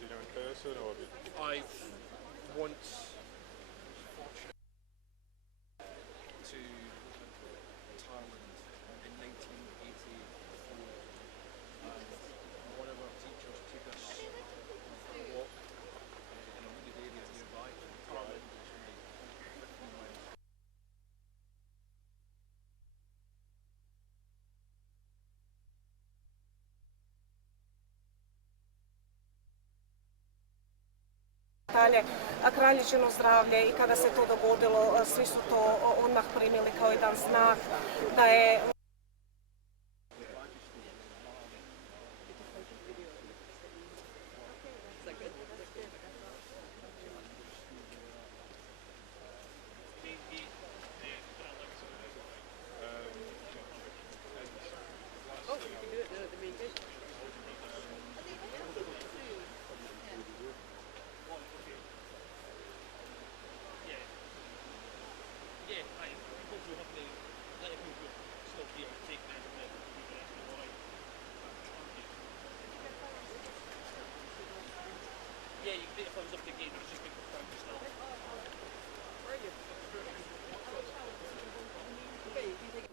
seen her in person, or have you? I've once fortunate to Thailand in 1984, and one of our teachers took us for a walk in a wooded area nearby. Thailand is only 15 miles. Kraljičino zdravlje i kada se to dogodilo, svi su to odmah primili kao jedan znak da je Yeah, you can take a thumbs up again, it's just been confirmed just now. Where are you? Okay, you can take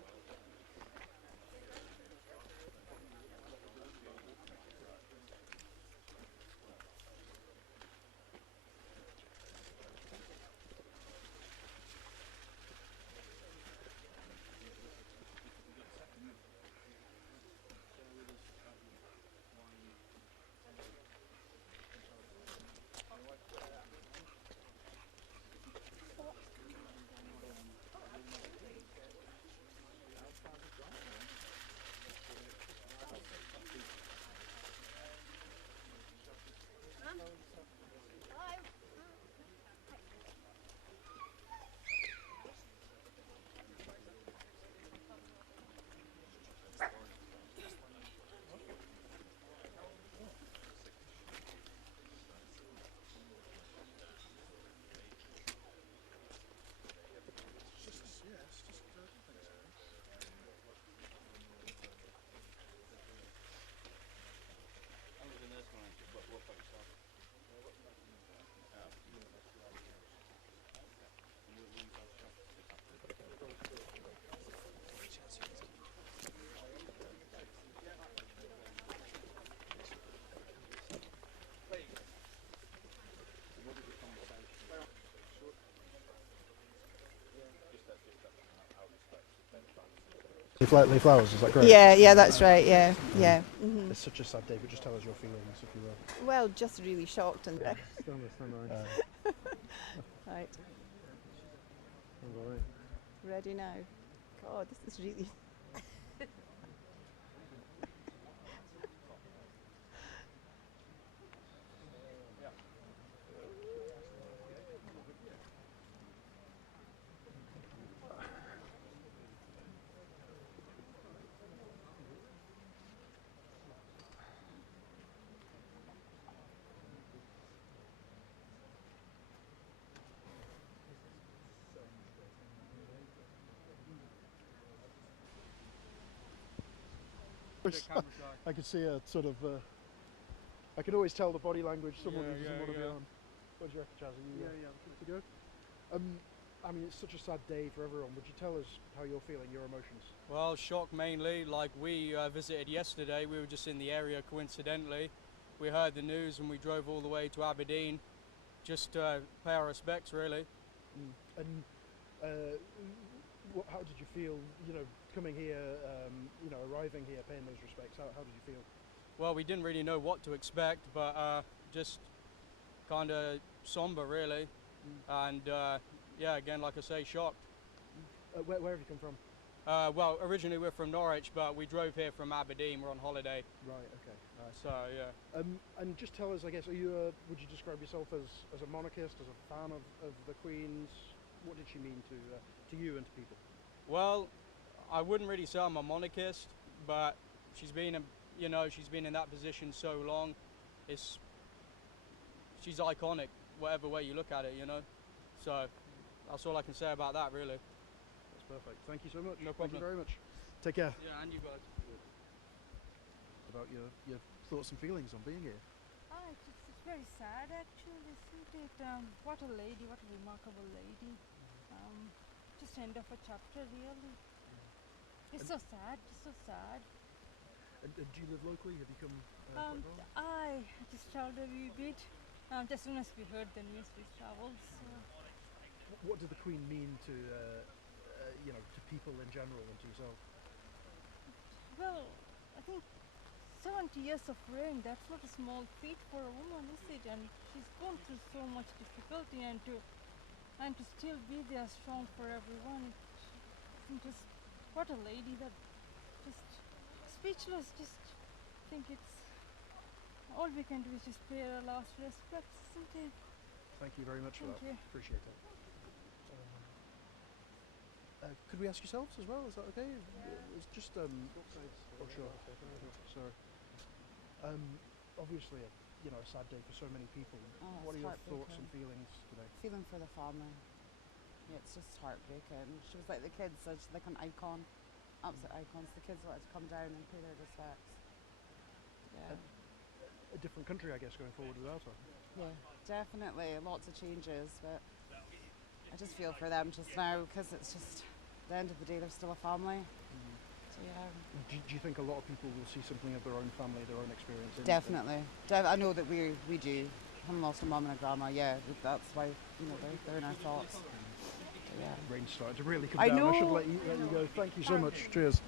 The flowers, is that correct? Yeah, that's right. Yeah. Mm-hmm. It's such a sad day, but just tell us your feelings, if you will. Well, just really shocked and Stand by. right. All right. Ready now. God, this is really. I could see a sort of. I could always tell the body language someone who doesn't want to be on. What do you reckon, Chaz? Yeah, pretty good. I mean, it's such a sad day for everyone. Would you tell us how you're feeling, your emotions? Well, shock mainly. Like we visited yesterday, we were just in the area coincidentally. We heard the news and we drove all the way to Aberdeen just to pay our respects, really. And how did you feel, coming here, arriving here, paying those respects? How did you feel? Well, we didn't really know what to expect, but just kind of somber, really. And yeah, again, like I say, shocked. Where have you come from? Well, originally we're from Norwich, but we drove here from Aberdeen. We're on holiday. Right. Okay. Nice. So yeah. And just tell us, I guess, would you describe yourself as a monarchist, as a fan of the Queen's? What did she mean to you and to people? Well, I wouldn't really say I'm a monarchist, but she's been in that position so long. She's iconic, whatever way you look at it, So that's all I can say about that, really. That's perfect. Thank you so much. No problem. Thank you very much. Take care. Yeah, and you guys. About your thoughts and feelings on being here. Oh, it's very sad actually, isn't it? What a lady, what a remarkable lady. Just end of a chapter really. It's so sad, just so sad. And do you live locally? Have you come quite far? I just traveled a wee bit. Just as soon as we heard the news, we traveled. So. What did the Queen mean to, to people in general and to yourself? Well, I think 70 years of reign, that's not a small feat for a woman, is it? And she's gone through so much difficulty, and to still be there strong for everyone. I think just what a lady, that just speechless. Just think it's all we can do is just pay our last respects, isn't it? Thank you very much for Thank that. you. Appreciate it. Could we ask yourselves as well? Is that okay? It's just oh sure. Sorry. Obviously, a sad day for so many people. Oh, What are it's your thoughts heartbreaking. and feelings today? Feeling for the family. Yeah, it's just heartbreaking. She was like the kids, so she's like an icon, absolute icons. The kids wanted to come down and pay their respects. Yeah. A different country, I guess, going forward without her. Yeah, definitely. Lots of changes, but I just feel for them just now because it's just, at the end of the day, they're still a family. So yeah. Do you think a lot of people will see something of their own family, their own experience? In Definitely. I know that we do. Having lost a mum and a grandma, yeah, that's why, they're in our thoughts. So, yeah. Rain's starting to really come I down. I should know. let you go. Thank you so much. Cheers.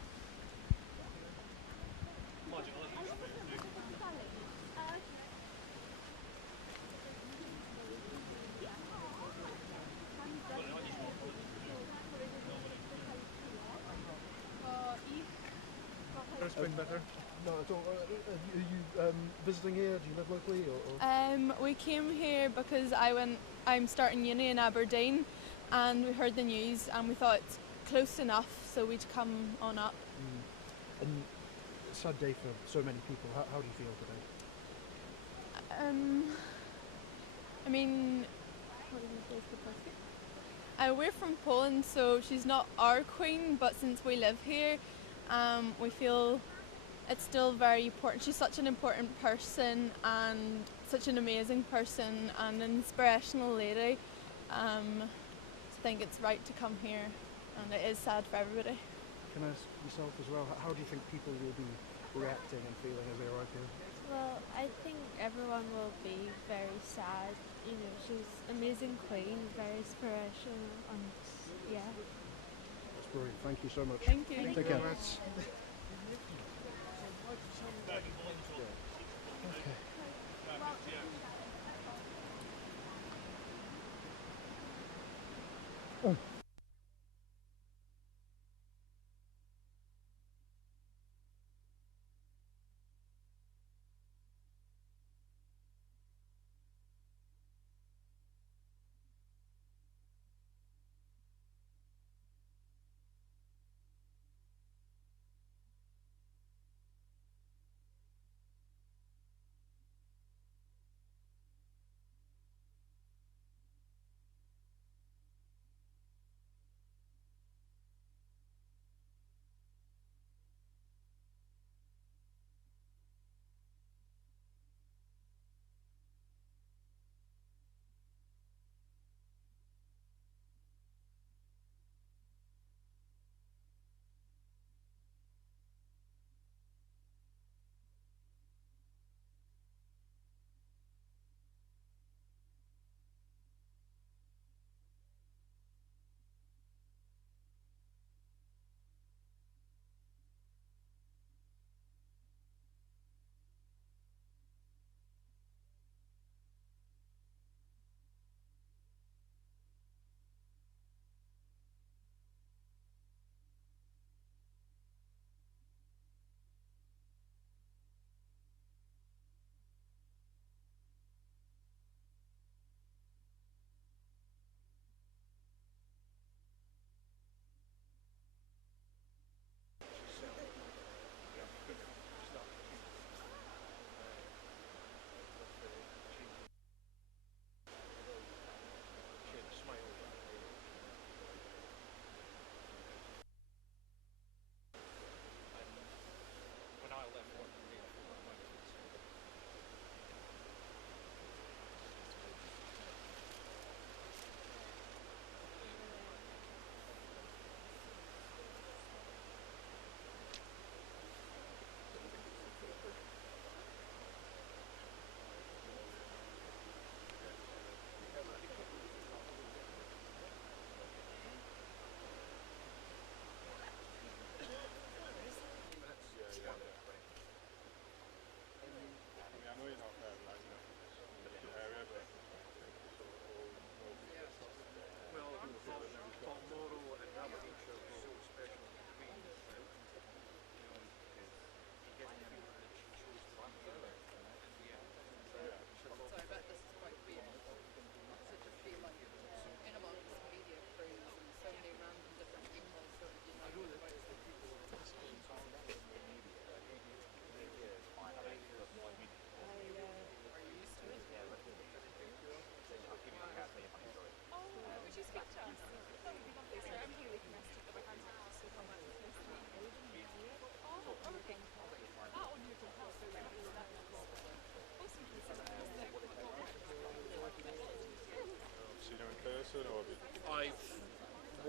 Better. No, at all. Are you visiting here? Do you live locally? Or? We came here because I'm starting uni in Aberdeen, and we heard the news and we thought it's close enough, so we'd come on up. And sad day for so many people. How do you feel today? I mean, what did you say is the question? We're from Poland, so she's not our queen, but since we live here, we feel it's still very important. She's such an important person and such an amazing person and an inspirational lady. I think it's right to come here, and it is sad for everybody. Can I ask yourself as well, how do you think people will be reacting and feeling as they arrive here? Well, I think everyone will be very sad. She's an amazing queen, very inspirational, and yeah. That's brilliant. Thank you so much. Thank you. Take care.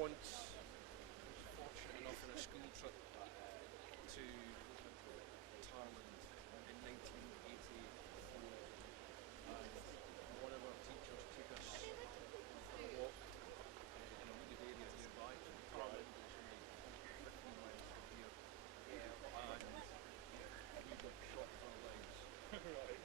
once was fortunate enough on a school trip to Thailand in 1984, and one of our teachers took us for a walk in a wooded area nearby. Thailand is only 15 miles from here, and we got shocked for our lives. Right.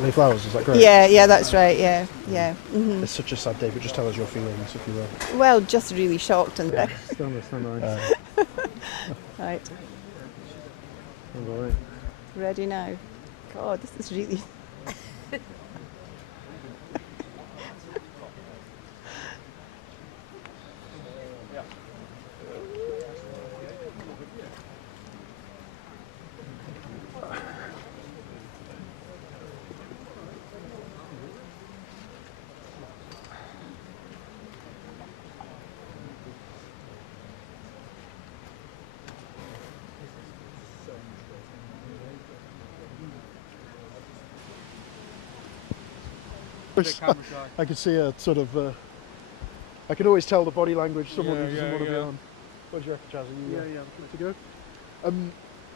Lay flowers, is that correct? Yeah, that's right. Yeah, yeah. It's such a sad day, but just tell us your feelings, if you will. Well, just really shocked and Stand right. all right. Ready now? God, this is really. I could see a sort of. I can always tell the body language someone who doesn't want to be on. What do you reckon, Chaz? Are you good to go?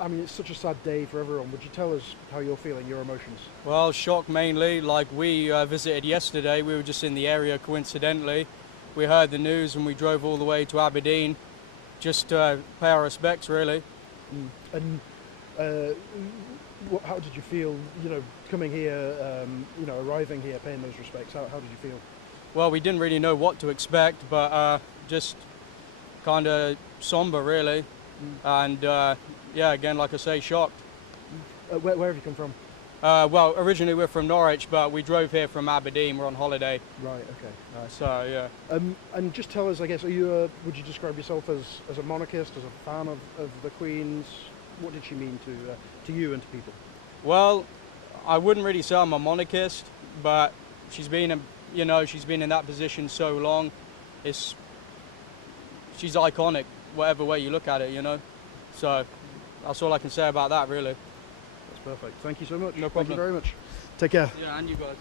I mean, it's such a sad day for everyone. Would you tell us how you're feeling, your emotions? Well, shock mainly. Like we visited yesterday, we were just in the area coincidentally. We heard the news and we drove all the way to Aberdeen just to pay our respects, really. And how did you feel, coming here, arriving here, paying those respects? How did you feel? Well, we didn't really know what to expect, but just kind of somber, really. And yeah, again, like I say, shocked. Where have you come from? Well, originally we're from Norwich, but we drove here from Aberdeen. We're on holiday. Right. Okay. So yeah. And just tell us, I guess, would you describe yourself as a monarchist, as a fan of the Queen's? What did she mean to you and to people? Well, I wouldn't really say I'm a monarchist, but she's been in that position so long. She's iconic, whatever way you look at it, So that's all I can say about that, really. That's perfect. Thank you so much. No problem. Thank you very much. Take care. Yeah, and you guys.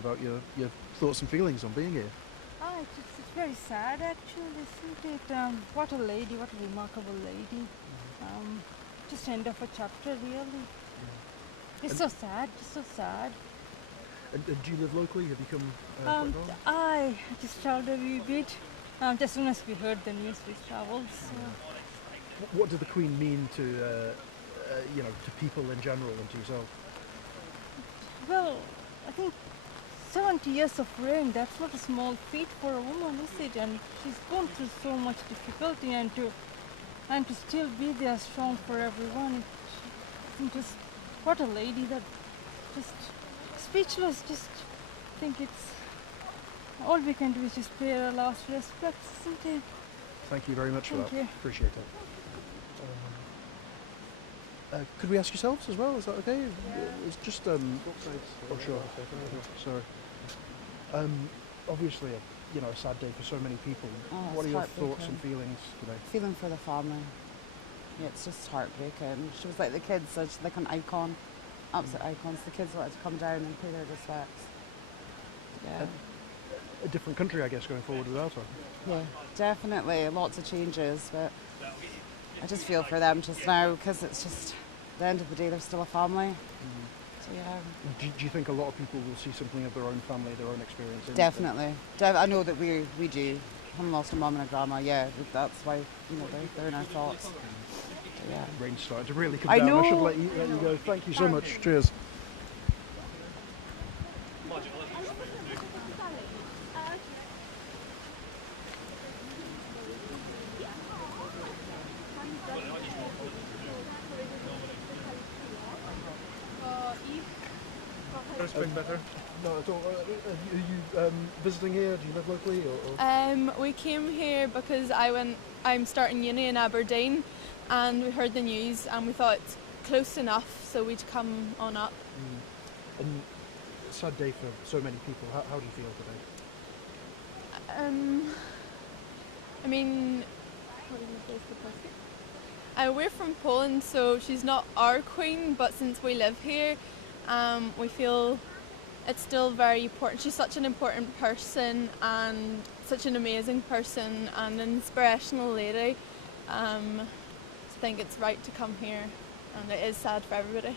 About your thoughts and feelings on being here. It's very sad, actually, isn't it? What a lady, what a remarkable lady. Just end of a chapter, really. It's so sad, just so sad. And do you live locally? Have you come quite long? I just travelled a wee bit. Just as soon as we heard the news, we travelled. So. What did the Queen mean to to people in general and to yourself? Well, I think 70 years of reign, that's not a small feat for a woman, is it? And she's gone through so much difficulty, and to still be there strong for everyone. I think just what a lady, that just speechless. Just think it's all we can do is just pay our last respects, isn't it? Thank you very much for Thank that. you. Appreciate it. Could we ask yourselves as well? Is that okay? It's just oh sure. Sorry. Obviously, a sad day for so many people. Oh, What are it's your thoughts heartbreaking. and feelings today? Feeling for the family. Yeah, it's just heartbreaking. She was like the kids, such like an icon, absolute icons. The kids wanted to come down and pay their respects. Yeah. A different country, I guess, going forward without her. Yeah, definitely. Lots of changes, but I just feel for them just now because it's just, at the end of the day, they're still a family. So yeah. Do you think a lot of people will see something of their own family, their own experience? Definitely. I know that we do. Having lost a mum and a grandma, yeah, that's why, they're in our thoughts. So, yeah. Rain's starting to really come I down. know. I should let you go. Thank you so much. Cheers. Better. No, at all. Are you visiting here? Do you live locally? Or? We came here because I'm starting uni in Aberdeen, and we heard the news and we thought it's close enough, so we'd come on up. And a sad day for so many people. How do you feel today? I mean, we're from Poland, so she's not our queen, but since we live here, we feel it's still very important. She's such an important person and such an amazing person and an inspirational lady. I think it's right to come here, and it is sad for everybody.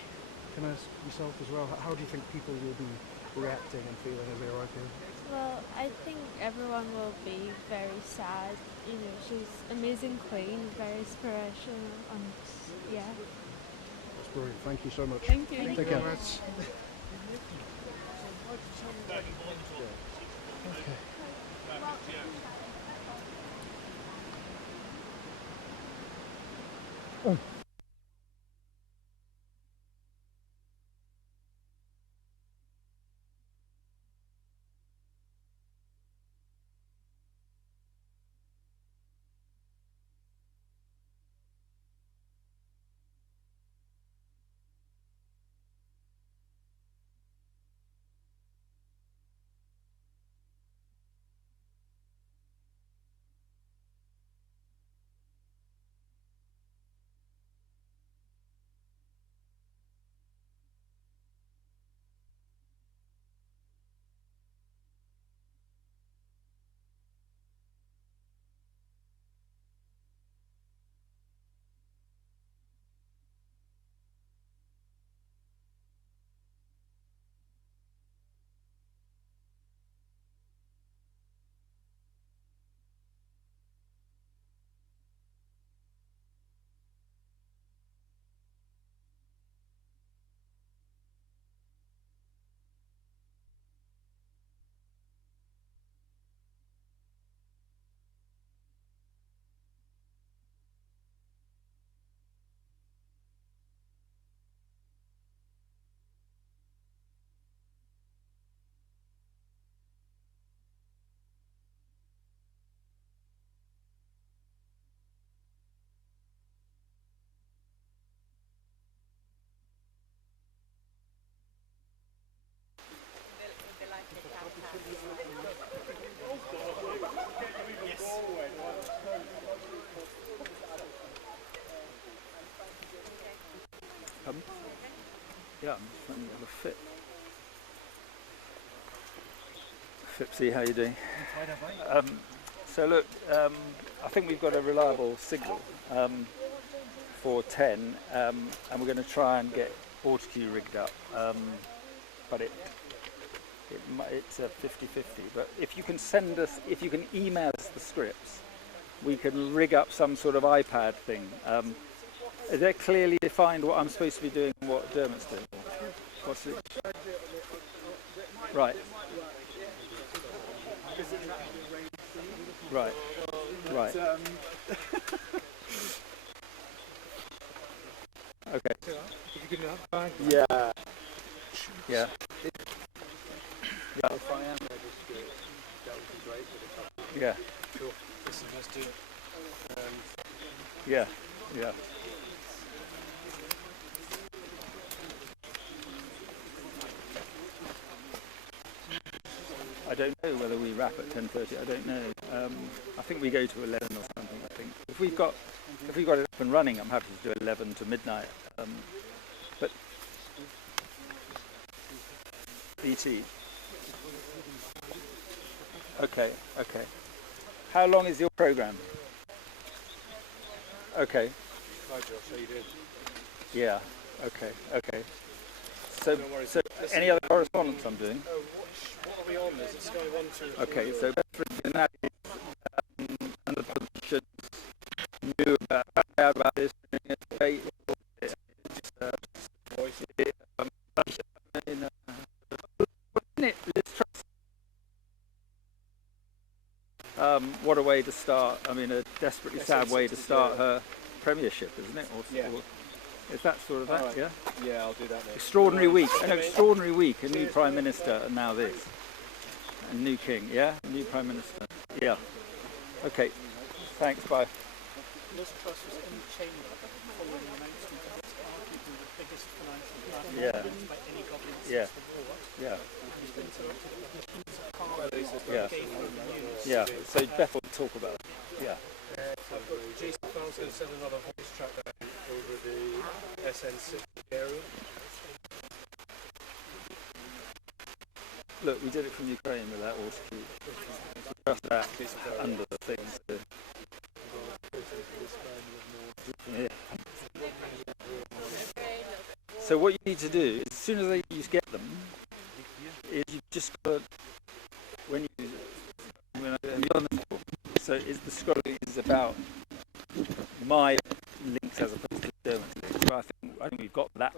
Can I ask yourself as well, how do you think people will be reacting and feeling as they arrive here? Well, I think everyone will be very sad. She's an amazing queen, very inspirational, and yeah. That's brilliant. Thank you so much. Thank you. Take care. Okay. Yeah, I'm just trying to have a fit. Fipsy, how you doing? So look, I think we've got a reliable signal for 10, and we're going to try and get autocue rigged up, but it's a 50-50. But if you can if you can email us the scripts, we can rig up some sort of iPad thing. Is it clearly defined what I'm supposed to be doing and what Dermot's doing? What's it? Right. Right. Right. Okay. Yeah. Yeah. If I am registered, that would be great for the couple. Yeah. Cool. Listen, let's do it. Yeah, yeah. I don't know whether we wrap at 10:30. I don't know. I think we go to 11 or something. I think if we've got it up and running, I'm happy to do 11 to midnight. But BT. Okay, okay. How long is your program? Okay. Hi Josh, how you doing? Yeah. Okay. Okay. So any other correspondence I'm doing? What are we on? Is it Sky 1, 2, 3? Okay. So and the publishers knew about this. Okay. What a way to start. I mean, a desperately sad way to start her premiership, isn't it? Yeah. Is that sort of that? Right. Yeah. Yeah, I'll do that next. Extraordinary week. An extraordinary week. A new Prime Minister, and now this. A new King. Yeah. A new Prime Minister. Yeah. Okay. Thanks. Bye. Liz Truss was in the chamber following the announcement that it's arguably the biggest financial plan by any government since the war. Yeah. And he's been interrupted with the hints of harm Yeah. gave him the news. Yeah. So Beth will talk about it. Yeah. I've got Jason Fowles going to send another voice track down over the SN6 area. Look, we did it from Ukraine with that water keep. Just that under the things. Yeah. So what you need to do is, as soon as you get them, is you just got when you've done them. So is the scholarly is about my links as opposed to German links. But I think we've got that.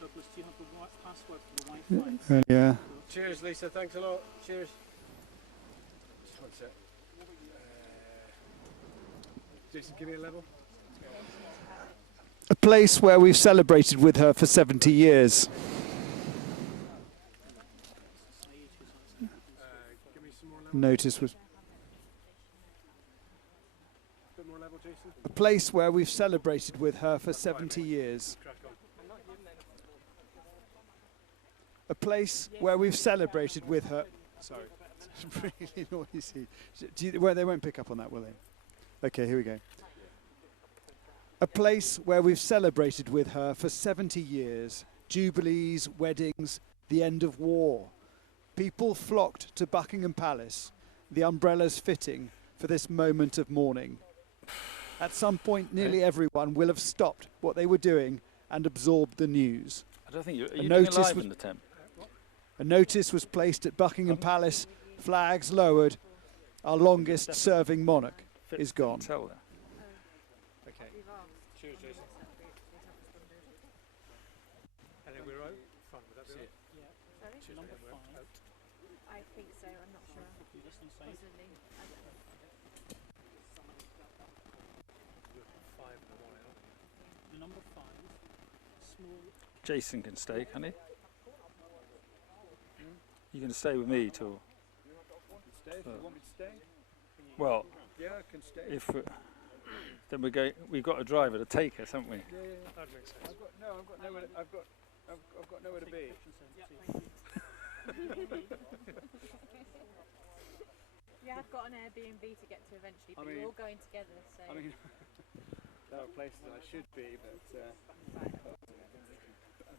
Douglas, do you have the password for the Wi-Fi? Yeah. Cheers, Lisa. Thanks a lot. Cheers. Just one sec. Jason, give me a level. A place where we've celebrated with her for 70 years. Give me some more level. Notice was Bit more level, Jason. a place where we've celebrated with her for 70 years. Crack on. A place where we've celebrated with her. Sorry, it's really noisy. Well, they won't pick up on that, will they? Okay, here we go. A place where we've celebrated with her for 70 years. Jubilees, weddings, the end of war. People flocked to Buckingham Palace, the umbrellas fitting for this moment of mourning. At some point, nearly everyone will have stopped what they were doing and absorbed the news. I don't think you're doing it live in the temp. A notice was placed at Buckingham Palace, flags lowered. Our longest serving monarch is gone. Okay. Cheers, Jason. And then we're out front. Would that be it? Yeah. Cheers. Number And we're 5. out. I think so, I'm not sure. You just inside. Possibly. I don't know. We're 5 in the morning. Number 5. Small. Jason can stay, can he? You can stay with me till. Stay if you want me to stay. Well, Yeah, I can stay. if then we're going, we've got a driver to take us, haven't we? Yeah, that makes sense. I've got nowhere. I've got nowhere to be. Yeah, I've got an Airbnb to get to eventually, but I mean- we're all going together, so. I mean, there are places I should be, but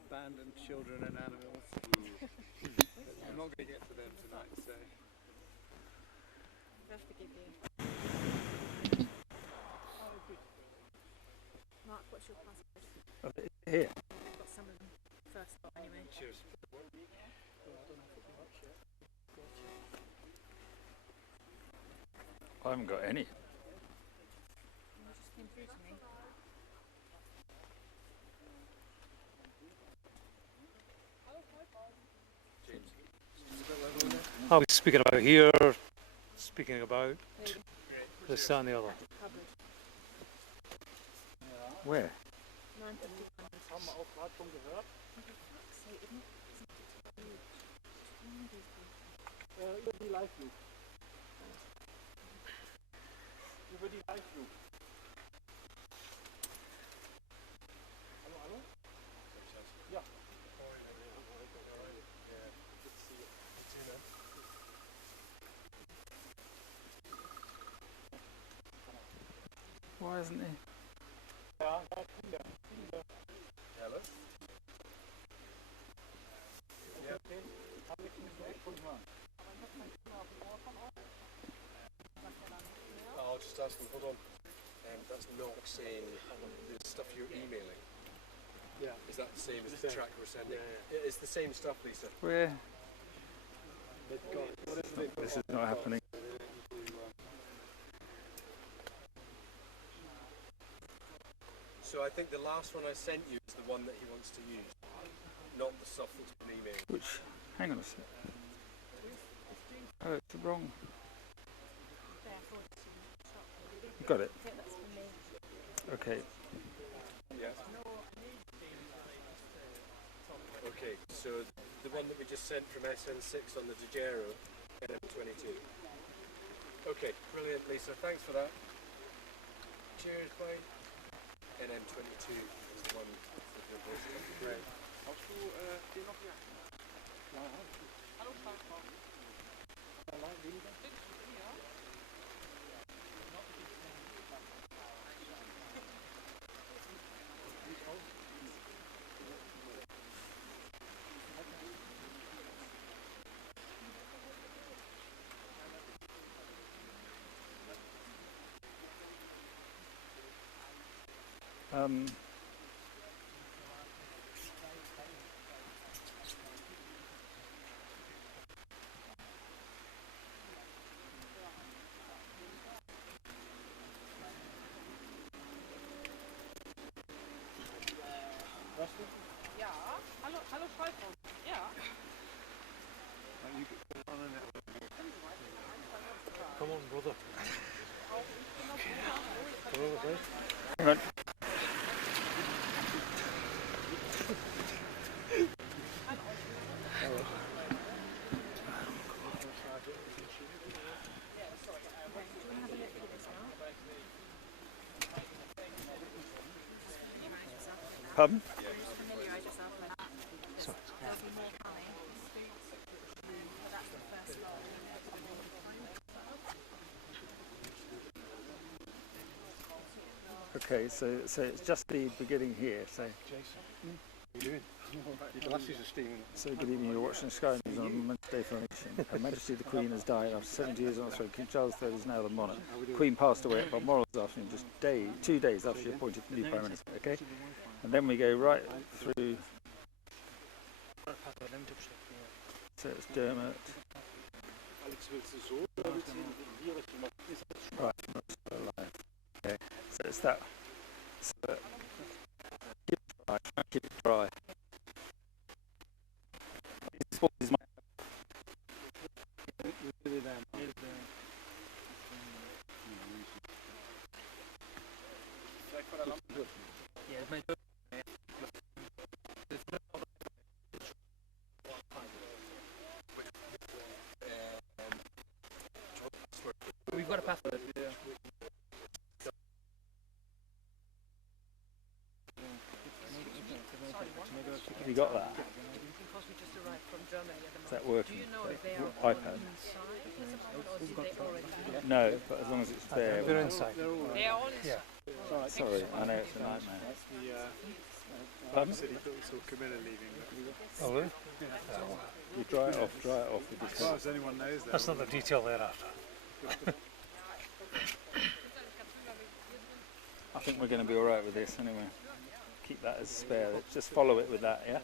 abandoned children and animals. I'm not going to get to them tonight, so. I'll forgive you. Mark, what's your password? Here. I've got some of them. First thought anyway. Cheers. I haven't got any. I'll be speaking about here, speaking about this, that and the other. Where? Why isn't he? Hello? Yeah, okay. I'll just ask them, hold on. That's not saying the stuff you're emailing. Yeah. Is that the same as the track we're sending? Yeah. It's the same stuff, Lisa. Where? This is not happening. So I think the last one I sent you is the one that he wants to use, not the stuff that's been emailed. Which? Hang on a sec. Oh, it's wrong. You got it? Okay. Yeah. Okay, so the one that we just sent from SN6 on the Dejero, NM22. Okay, brilliant, Lisa. Thanks for that. Cheers, bye. NM22 is the one that we're both talking about. Right. Ja, hallo Schaltmann. Ja. Come on, brother. Hang on. Pardon? Okay, so it's just the beginning here. So, Jason, how you doing? Your glasses are steaming. So good evening. You're watching Sky News on Women's Day for Nation. Her Majesty the Queen has died after 70 years on the throne. King Charles III is now the monarch. The Queen passed away at Balmoral this afternoon, just 2 days after she appointed the new Prime Minister. Okay, and then we go right through. So it's Dermot. Right, okay, so it's that. So keep it dry. Try and keep it dry. We've got a password. Yeah. Have you got that? Because we just arrived from Germany at the Is that working? Do you know if they are iPad? inside, or did they already? No, but as long as it's there. They're inside. They are all inside. Yeah. Sorry, I know it's a nightmare. Pardon? Oh, really? You dry it off with this. As far as anyone knows that. That's not the detail thereafter. I think we're going to be alright with this anyway. Keep that as spare. Just follow it with that, yeah?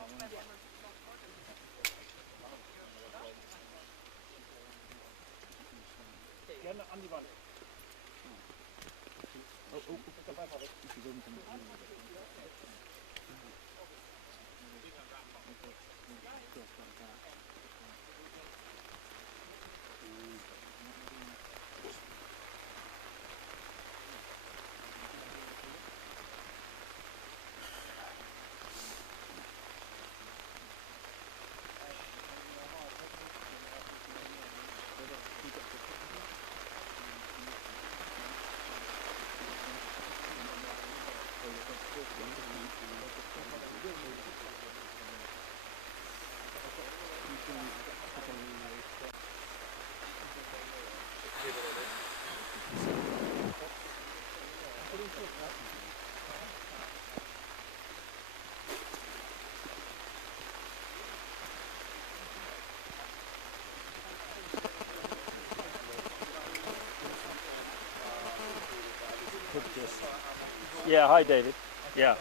Yeah, hi David. Yeah.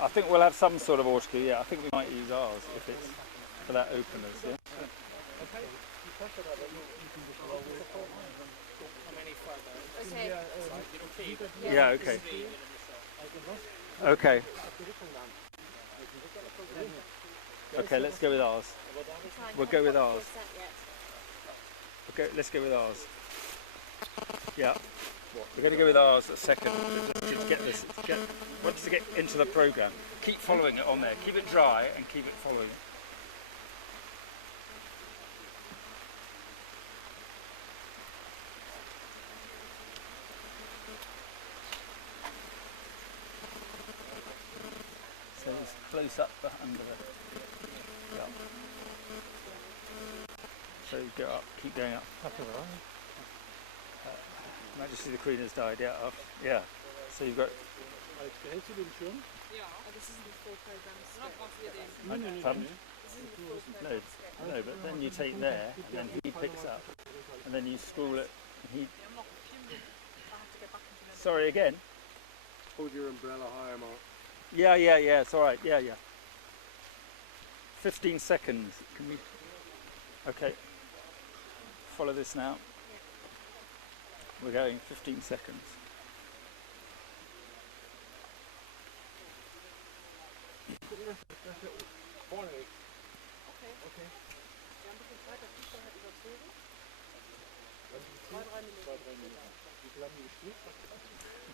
I think we'll have some sort of auto cue, yeah. I think we might use ours if it's for that openers, yeah. Yeah, okay. Okay. Okay, let's go with ours. We'll go with ours. Okay, let's go with ours. Yeah. We're going to go with ours a second to get this. Once to get into the program, keep following it on there. Keep it dry and keep it following. So it's close up under the. Yeah. So go up. Keep going up. Majesty the Queen has died, yeah. Yeah. So you've got. Pardon? No, but then you take there, and then he picks up, and then you spool it. And he. Sorry again. Hold your umbrella higher, Mark. Yeah, it's alright, yeah. 15 seconds. Can we. Okay. Follow this now. We're going 15 seconds.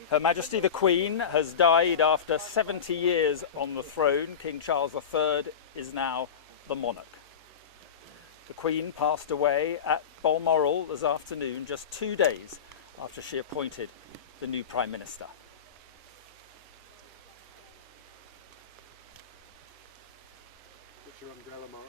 Her Majesty the Queen has died after 70 years on the throne. King Charles III is now the monarch. The Queen passed away at Balmoral this afternoon, just 2 days after she appointed the new Prime Minister. Put your umbrella, Mark.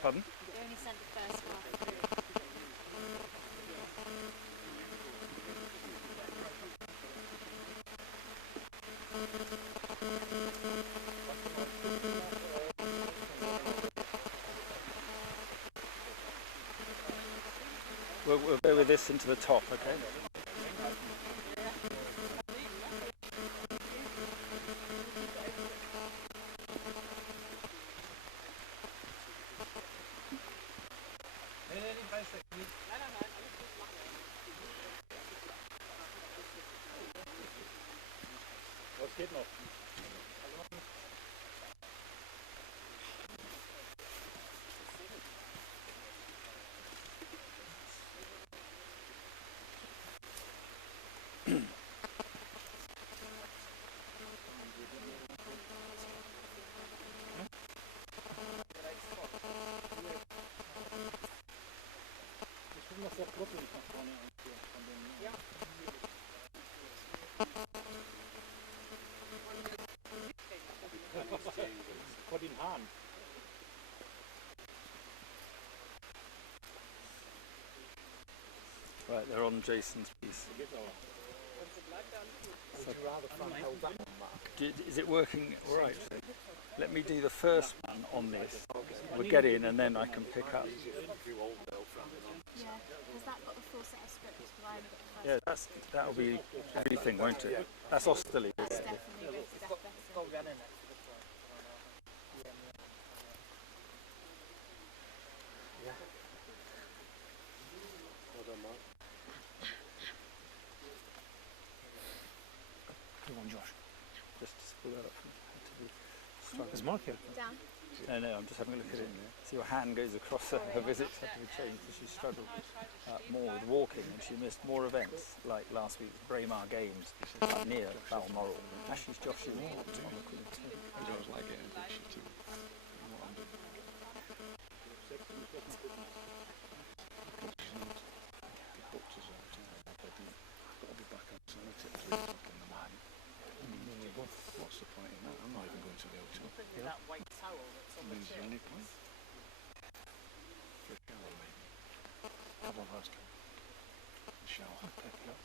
Pardon? They only sent the first half through. We'll go with this into the top, okay? Was geht noch? Noch sehr kruppelig nach vorne einführen von den. Ja. Vor den Haaren. Right, they're on Jason's piece. Would you rather front held that one, Mark? Is it working all right? Let me do the first one on this. We'll get in and then I can pick up. Yeah, has that got the full set of scripts? Do I have got the first? Yeah, that'll be everything, won't it? That's Osterley. That's definitely better. Hold on, Mark. Come on, Josh. Just pull that up. To be Is Mark here? Down. No, I'm just having a look at it. See, your hand goes across her visits had to be changed because she struggled more with walking and she missed more events, like last week's Braemar Games near Balmoral. Actually, Josh's walked on the Queen too. I don't like it, but she too. What's the point in that? I'm not even going to the hotel. That white towel that's on the Is there any point? For a shower, maybe. Have one of us come. The shower. Pick it up.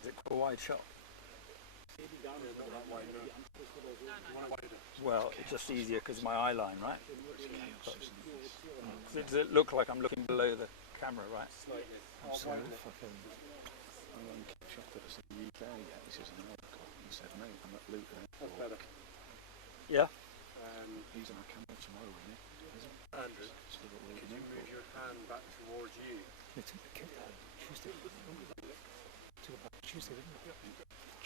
Is it a wide shot? Well, it's just easier because my eye line, right? Does it look like I'm looking below the camera, right? I'm sorry, fucking. I'm going to keep shot at us in the UK yet. This is an article. He said, mate, I'm at Luton Airport. That's better. Yeah? He's on a camera tomorrow, isn't he? Andrew, can you move your hand back towards you? They took the kid out Tuesday. Took it back Tuesday, didn't they?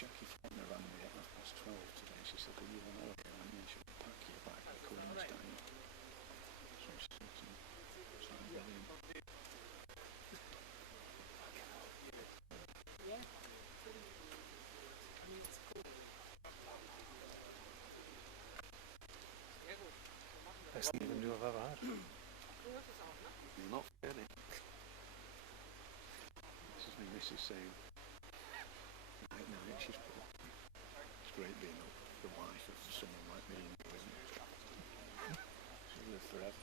Jackie Faulkner rang me at 12:30 today. She said, "Are you on holiday?" And you should pack your bag at Queen's Day. So she said to me, "So I'm brilliant." Best thing you I've ever had. You're not really. This is me, Mrs. saying, right now, she's poor. It's great being the wife of someone like me, isn't it? She'll live forever.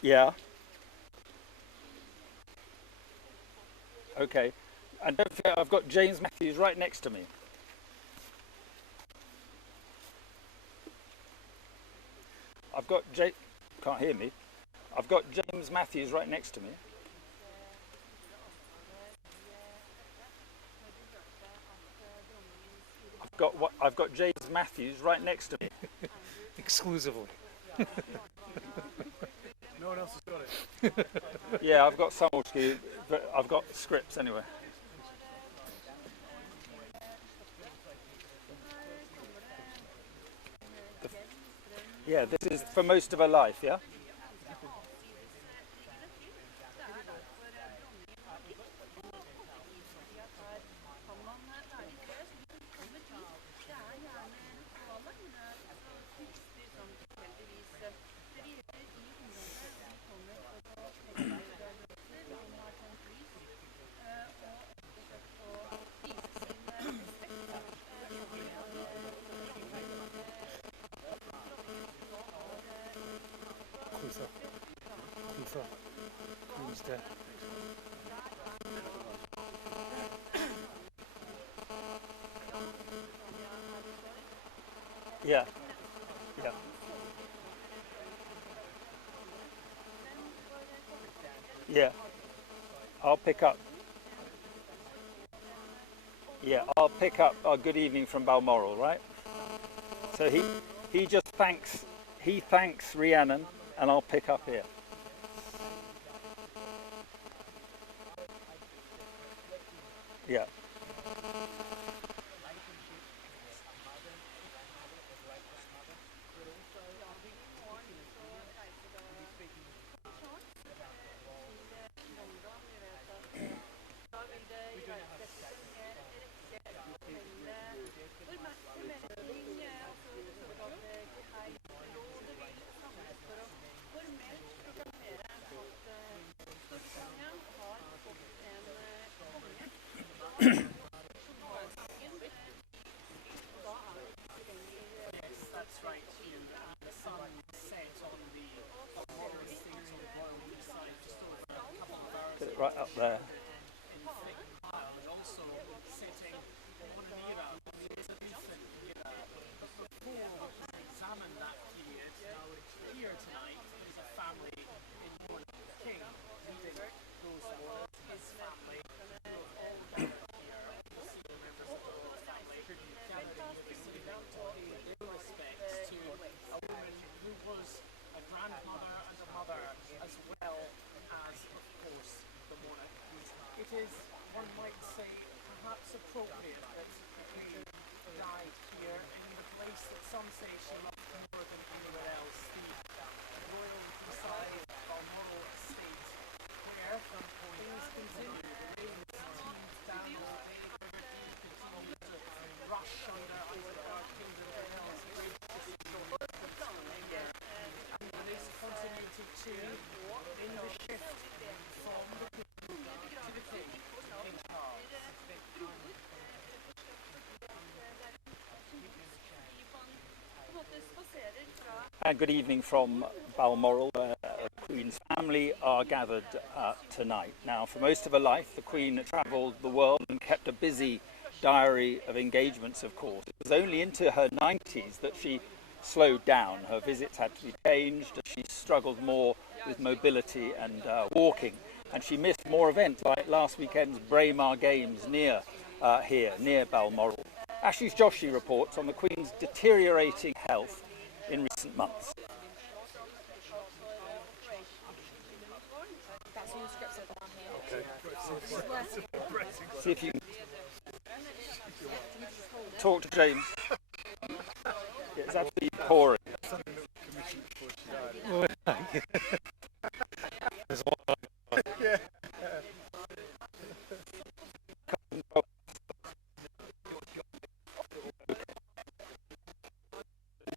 Yeah. Okay. And don't forget, I've got James Matthews right next to me. I've got can't hear me. I've got James Matthews right next to me. I've got James Matthews right next to me. Exclusively. No one else has got it. Yeah, I've got some, but I've got scripts anyway. Yeah, this is for most of her life, yeah? Luther. Queen's Day. Yeah. Yeah. Yeah. I'll pick up. Yeah, I'll pick up our good evening from Balmoral, right? So he just thanks Rhiannon, and I'll pick up here. Yeah. That's right, Hugh. The sun set on the Royal Estate on the Royal Seaside just over a couple of hours Get it right up there. in thick pile, and also setting on an era of the Elizabethan era. Before we examine that period, now here tonight is a family in mourning. The King leading those that were his family. A is, one might say, perhaps appropriate that the Queen died here in the place that some say she loved more than anywhere else, the royal Versailles Balmoral estate, where things continue. The rains teemed down all day, the river Dee continued to rush under our kingdom of Wales. And this continuity too in the shift from the Queen to the King in Charles. And good evening from Balmoral, where the Queen's family are gathered tonight. Now, for most of her life, the Queen travelled the world and kept a busy diary of engagements, of course. It was only into her 90s that she slowed down. Her visits had to be changed as she struggled more with mobility and walking. And she missed more events like last weekend's Braemar Games near Balmoral. Ashley's Joshi reports on the Queen's deteriorating health in recent months. See if you can talk to James. It's absolutely pouring.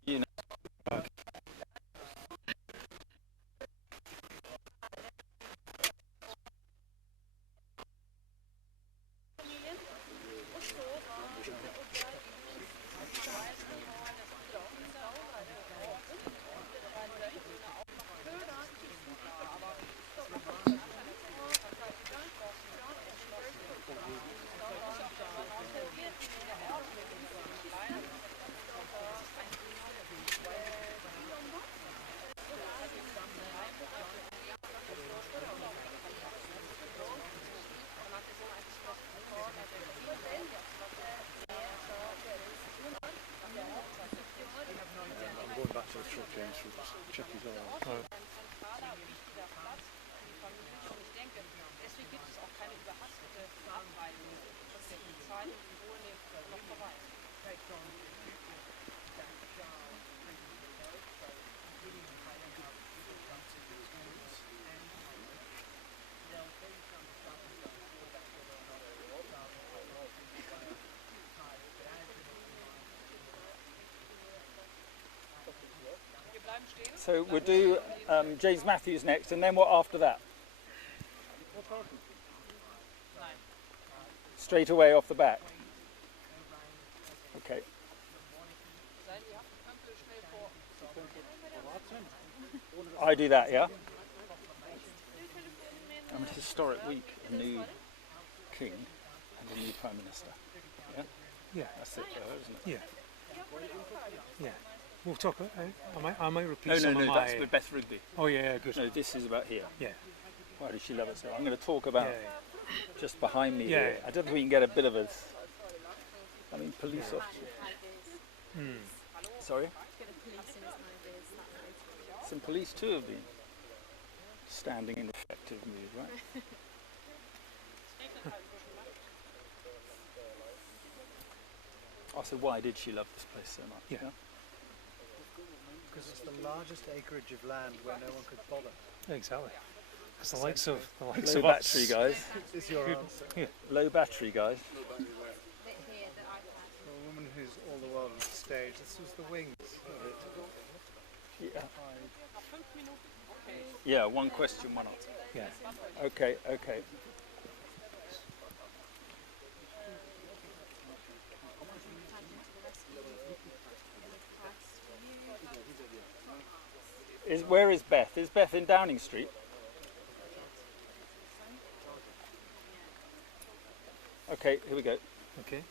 You know. Check his arm. So we'll do James Matthews next, and then what after that? Straight away off the back. Okay. I do that, yeah? A historic week, a new king and a new prime minister. Yeah? Yeah. That's it, isn't it? Yeah. Yeah. We'll talk. I might repeat some of my... that's with Beth Rigby. Oh yeah, good. No, this is about here. Yeah. Why does she love it so? I'm going to talk about just behind me here. I don't think we can get a bit of a... I mean, police officer. Sorry? Some police too have been standing in effective mood, right? Also, why did she love this place so much? Yeah. Because it's the largest acreage of land where no one could bother. Exactly. Because the likes of low battery guys. Is your answer? Yeah. Low battery guys. For a woman who's all the world on the stage, this was the wings of it. Yeah. Yeah. One question, one answer. Yeah. Okay. Okay. Where is Beth? Is Beth in Downing Street? Okay, here we go. Okay.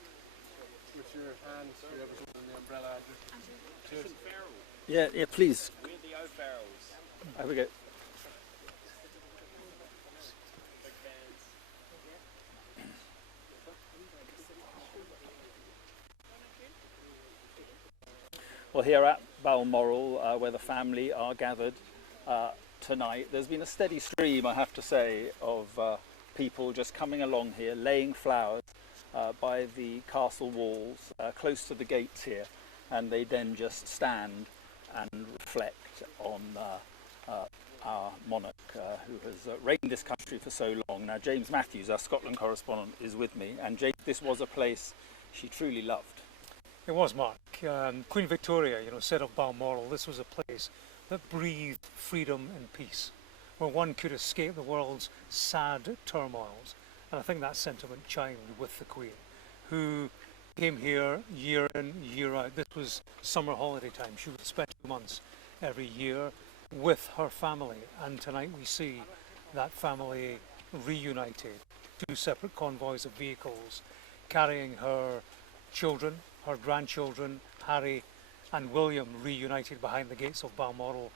With your hands, you're able to hold the umbrella. Yeah, yeah, please. We're the O'Farrells. Here we go. Well, here at Balmoral, where the family are gathered tonight, there's been a steady stream, I have to say, of people just coming along here, laying flowers by the castle walls, close to the gates here, and they then just stand and reflect on our monarch who has reigned this country for so long. Now, James Matthews, our Scotland correspondent, is with me, and James, this was a place she truly loved. It was, Mark. Queen Victoria, said of Balmoral, this was a place that breathed freedom and peace, where one could escape the world's sad turmoils. And I think that sentiment chimed with the Queen, who came here year in, year out. This was summer holiday time. She would spend 2 months every year with her family. And tonight we see that family reunited. 2 separate convoys of vehicles carrying her children, her grandchildren, Harry and William, reunited behind the gates of Balmoral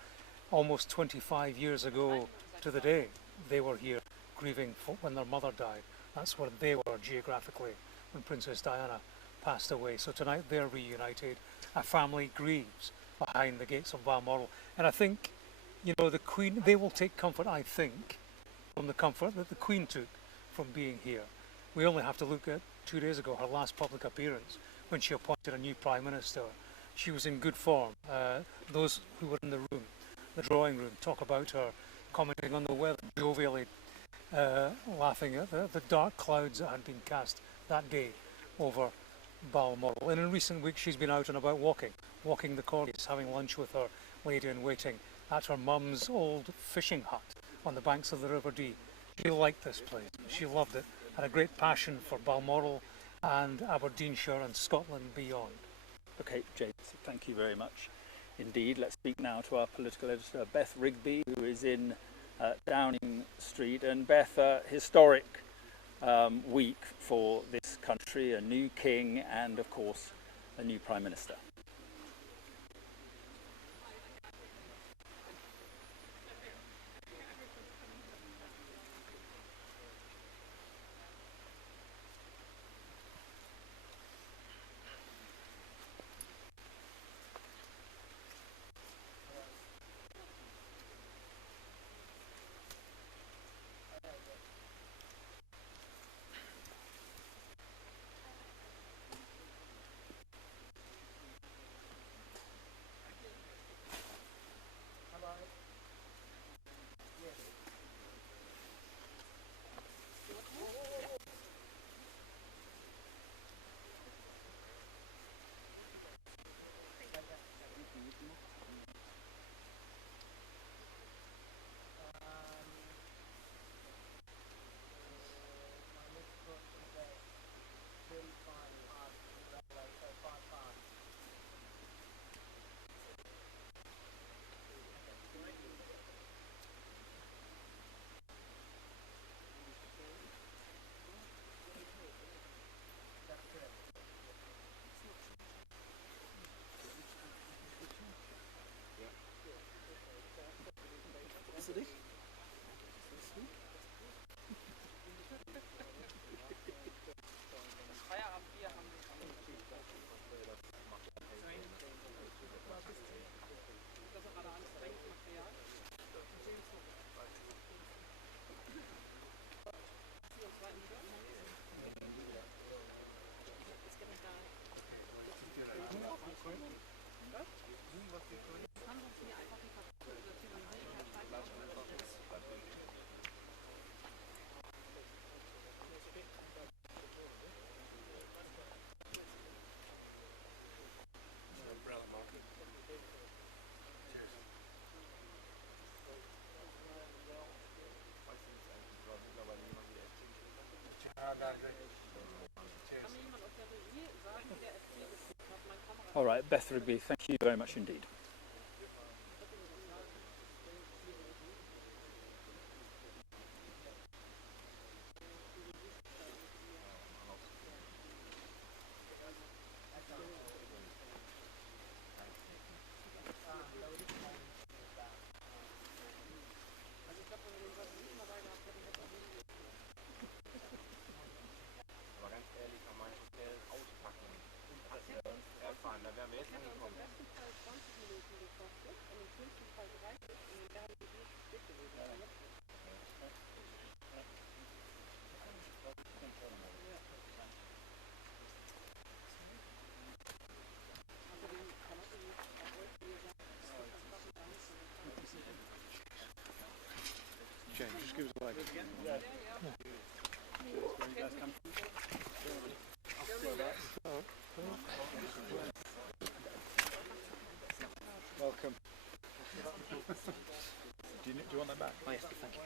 almost 25 years ago to the day. They were here grieving when their mother died. That's where they were geographically when Princess Diana passed away. So tonight they're reunited. A family grieves behind the gates of Balmoral. And I think, the Queen, they will take comfort, I think, from the comfort that the Queen took from being here. We only have to look at 2 days ago, her last public appearance, when she appointed a new Prime Minister. She was in good form. Those who were in the room, the drawing room, talk about her, commenting on the weather, jovially laughing at the dark clouds that had been cast that day over Balmoral. And in recent weeks she's been out and about walking the corgis, having lunch with her lady-in-waiting at her mum's old fishing hut on the banks of the River Dee. She liked this place. She loved it. Had a great passion for Balmoral and Aberdeenshire and Scotland beyond. Okay, James, thank you very much indeed. Let's speak now to our political editor, Beth Rigby, who is in Downing Street. And Beth, historic week for this country, a new king and, of course, a new Prime Minister. All right, Beth Rigby, thank you very much indeed. change. Just give us a leg. Welcome. Do you want that back? Oh yes, thank you.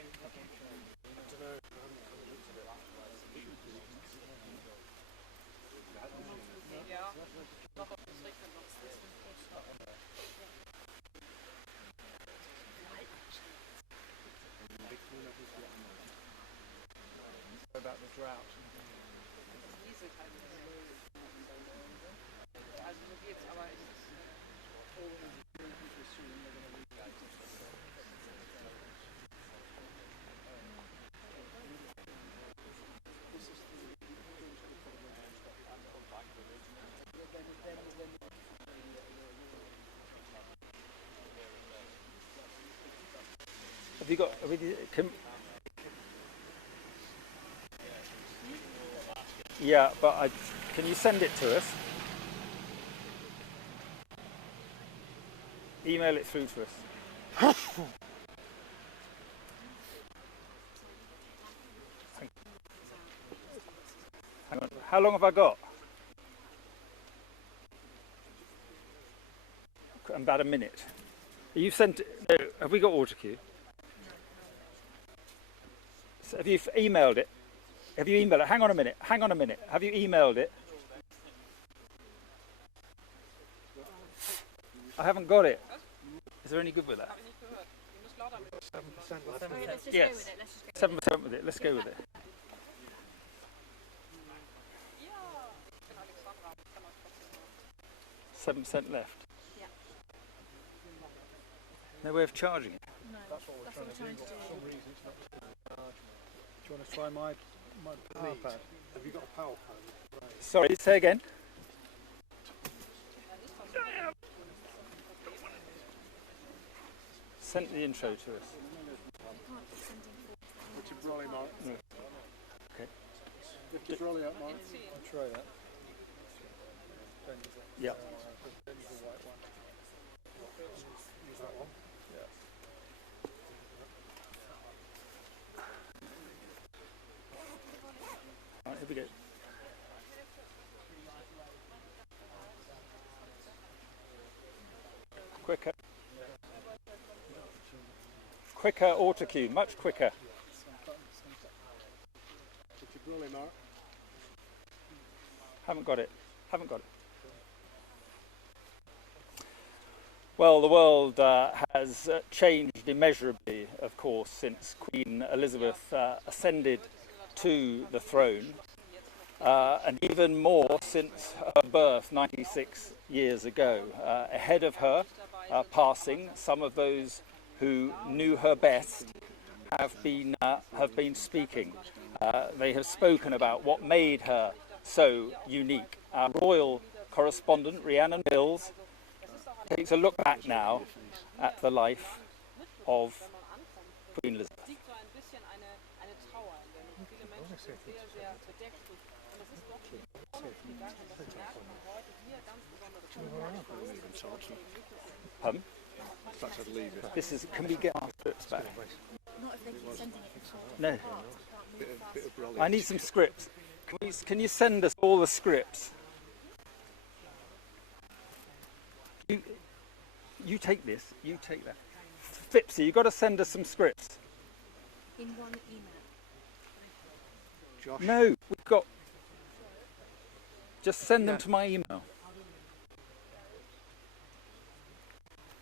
About the drought. Have you got? Yeah, but can you send it to us? Email it through to us. Hang on. How long have I got? About a minute. You've sent it. No, have we got autocue? So have you emailed it? Have you emailed it? Hang on a minute. Hang on a minute. Have you emailed it? I haven't got it. Is there any good with that? 7% yes. 7% with it. Let's go with it. $7 left. No way of charging it. No, that's what we're trying to do. For some reason it's not charging. Do you want to try my power pad? Have you got a power pad? Right. Sorry, say again. Send the intro to us. Put your brolly, Mark. No. Okay. Lift your brolly up, Mark. I'll try that. Yeah. Use that one. Yeah. Right, here we go. Quicker. Quicker autocue, much quicker. Haven't got it. Haven't got it. Well, the world has changed immeasurably, of course, since Queen Elizabeth ascended to the throne, and even more since her birth 96 years ago. Ahead of her passing, some of those who knew her best have been speaking. They have spoken about what made her so unique. Our royal correspondent, Rhiannon Mills, takes a look back now at the life of Queen Elizabeth. Pardon? This is. Can we get our scripts back? Not if they keep sending it. No. Bit of I need some scripts. Can you send us all the scripts? You take this. You take that. Fipsy, you've got to send us some scripts. In one email. Josh? No, we've got. Just send them to my email.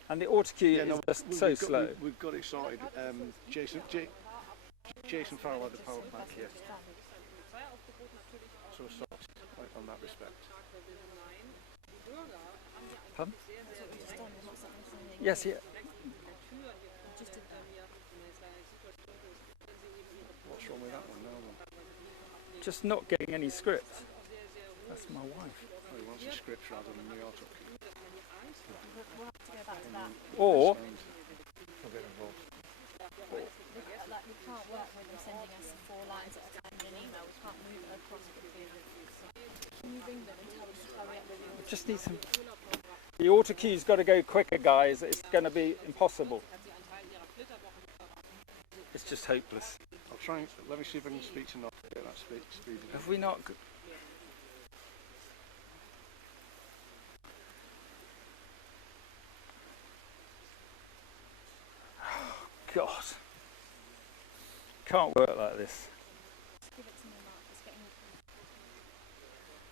And the autocue is just so slow. We've got it sorted. Jason Farrell had the power pack here. So we're sorted on that respect. Pardon? Yes, yeah. What's wrong with that one now then? Just not getting any scripts. That's my wife. Oh, he wants a script rather than the autocue. We'll have to go back to that. Or I'll get involved. Like, we can't work with them sending us 4 lines at a time in an email. We can't move it across the field. Can you ring them and tell them to hurry up with the just need some. The autocue's got to go quicker, guys. It's going to be impossible. It's just hopeless. I'll try and let me see if I can speak to Noel to get that speed. Have we not? Oh, God. Can't work like this. Give it to me, Mark. It's getting.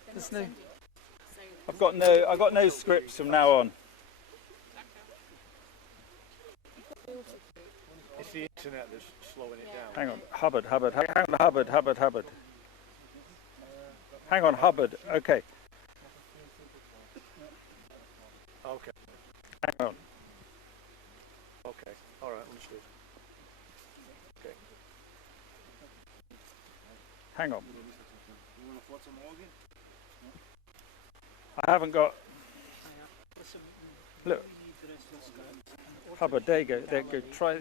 They're There's not no. sending. So I've got no scripts from now on. It's the internet that's slowing it down. Hang on, Hubbard. Hang on, Hubbard. Hang on, Hubbard. Okay. Okay. Hang on. Okay. All right. Understood. Okay. Hang on. I haven't got. Look. Hubbard, there you go. There you go. Try.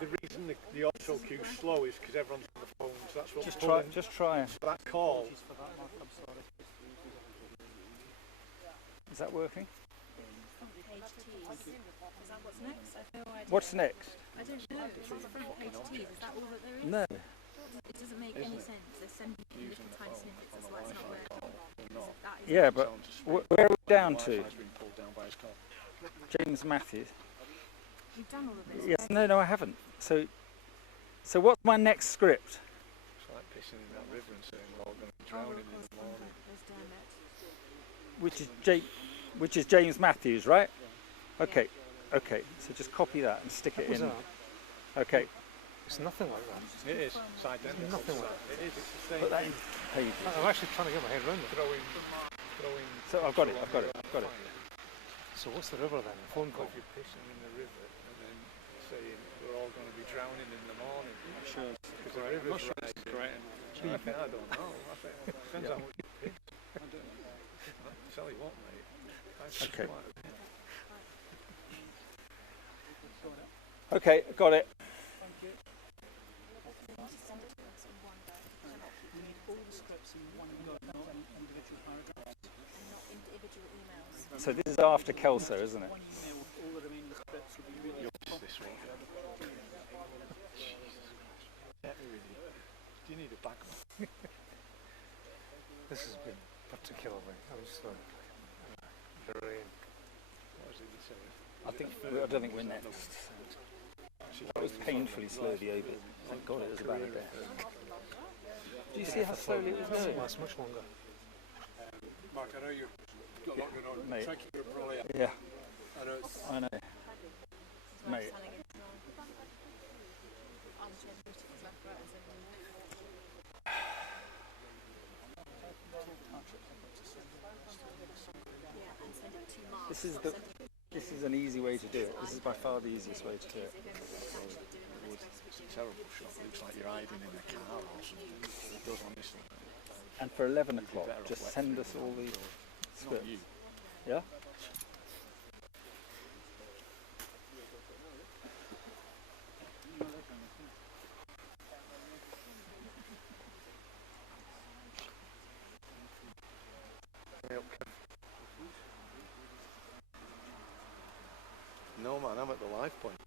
The reason the auto queue's slow is because everyone's on the phones. That's what. Just try. That call. Is that working? Page T's. Is that what's next? I have no idea. What's next? I don't know. It's front page T's. Is that all that there is? No. It doesn't make any sense. They're sending you little tiny snippets. That's why it's not working. That is Yeah, but where are we down to? Wi-Fi's been pulled down by his car. James Matthews. You've done all of this. Yes. No, I haven't. So what's my next script? It's like pissing in that river and saying we're all going to be drowning in the morning. Which is James Matthews, right? Okay. Okay. So just copy that and stick it in. Okay. It's nothing like that. It is. It's identical. Nothing like that. It is. It's the same. Put that in pages. I'm actually trying to get my head around it. Throwing. So I've got it. So what's the river then? A phone call? If you're pissing in the river and then saying we're all going to be drowning in the morning. Sure. Because the river's right. I don't know. I think it depends how much you piss. I don't know. I'll tell you what, mate. Okay. Okay, got it. So this is after Kelso, isn't it? This one. Do you need a back? This has been particularly. I'm just very. What was it you said? I don't think we're next. That was painfully slow, the obit. Thank God it was about a death. Do you see how slowly it was going? Lasts much longer. Mark, I know you've got a lot going on. Mate. Try to keep it probably up. Yeah. I know. Mate. This is an easy way to do it. This is by far the easiest way to do it. It's a terrible shot. It looks like you're hiding in a car or something. It does honestly. And for 11 o'clock, just send us all the scripts. Yeah? No man, I'm at the live point.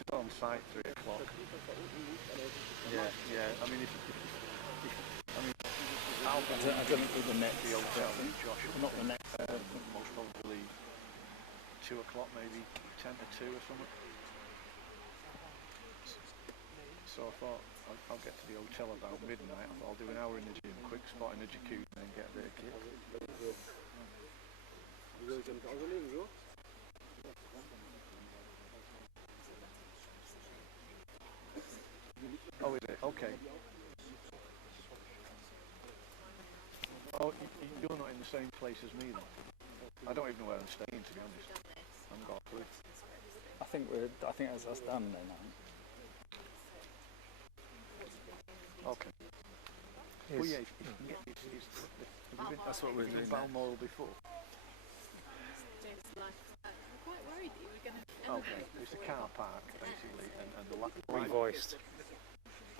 Just on site 3 o'clock. Yeah. I mean, I don't think the next. The hotel with Josh. Not the next. Most probably 2 o'clock, maybe 10 to 2 or something. So I thought I'll get to the hotel about midnight. I'll do an hour in the gym, quick spot in the jacuzzi, and then get a bit of kick. Oh, is it? Okay. Oh, you're not in the same place as me then? I don't even know where I'm staying, to be honest. I haven't got a clue. I think that's done then. Okay. Well, yeah, if you can get that's what we're doing. Balmoral before. I'm quite worried that you were going to. Okay, it's a car park basically, and the Revoiced.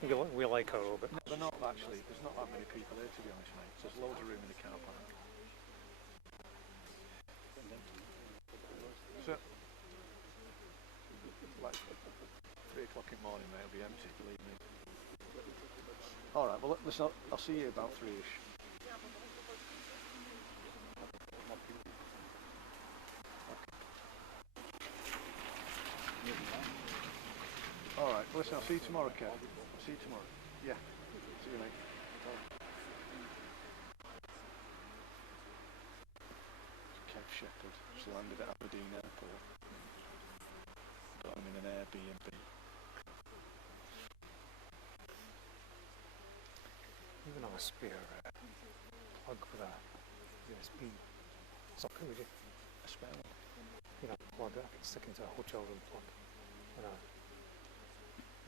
We like our orbit. They're not actually. There's not that many people there, to be honest, mate. There's loads of room in the car park. So, fucking morning, mate. It'll be empty, believe me. Alright, well, listen, I'll see you about 3ish. Alright, listen, I'll see you tomorrow, Kev. I'll see you tomorrow. Yeah. See you, mate. Kev Shepherd just landed at Aberdeen Airport. Got him in an Airbnb. Even on a spare plug with a USB socket, would you? A spare one? You know, plug that, stick into a hotel room plug. And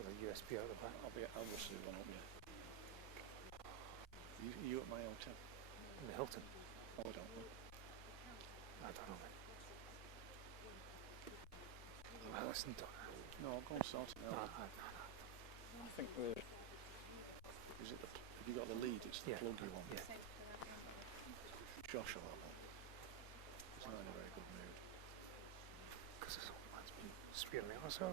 with a USB out the back. I'll just do one up, yeah. You at my hotel? In the Hilton. Oh, I don't know. I don't know, mate. Well, listen, no, I'll go and sort it out. No. I think the... Is it the... Have you got the lead? It's the plug you want. Yeah. Josh will have one. He's not in a very good mood. Because this old man's been spearing me out, so...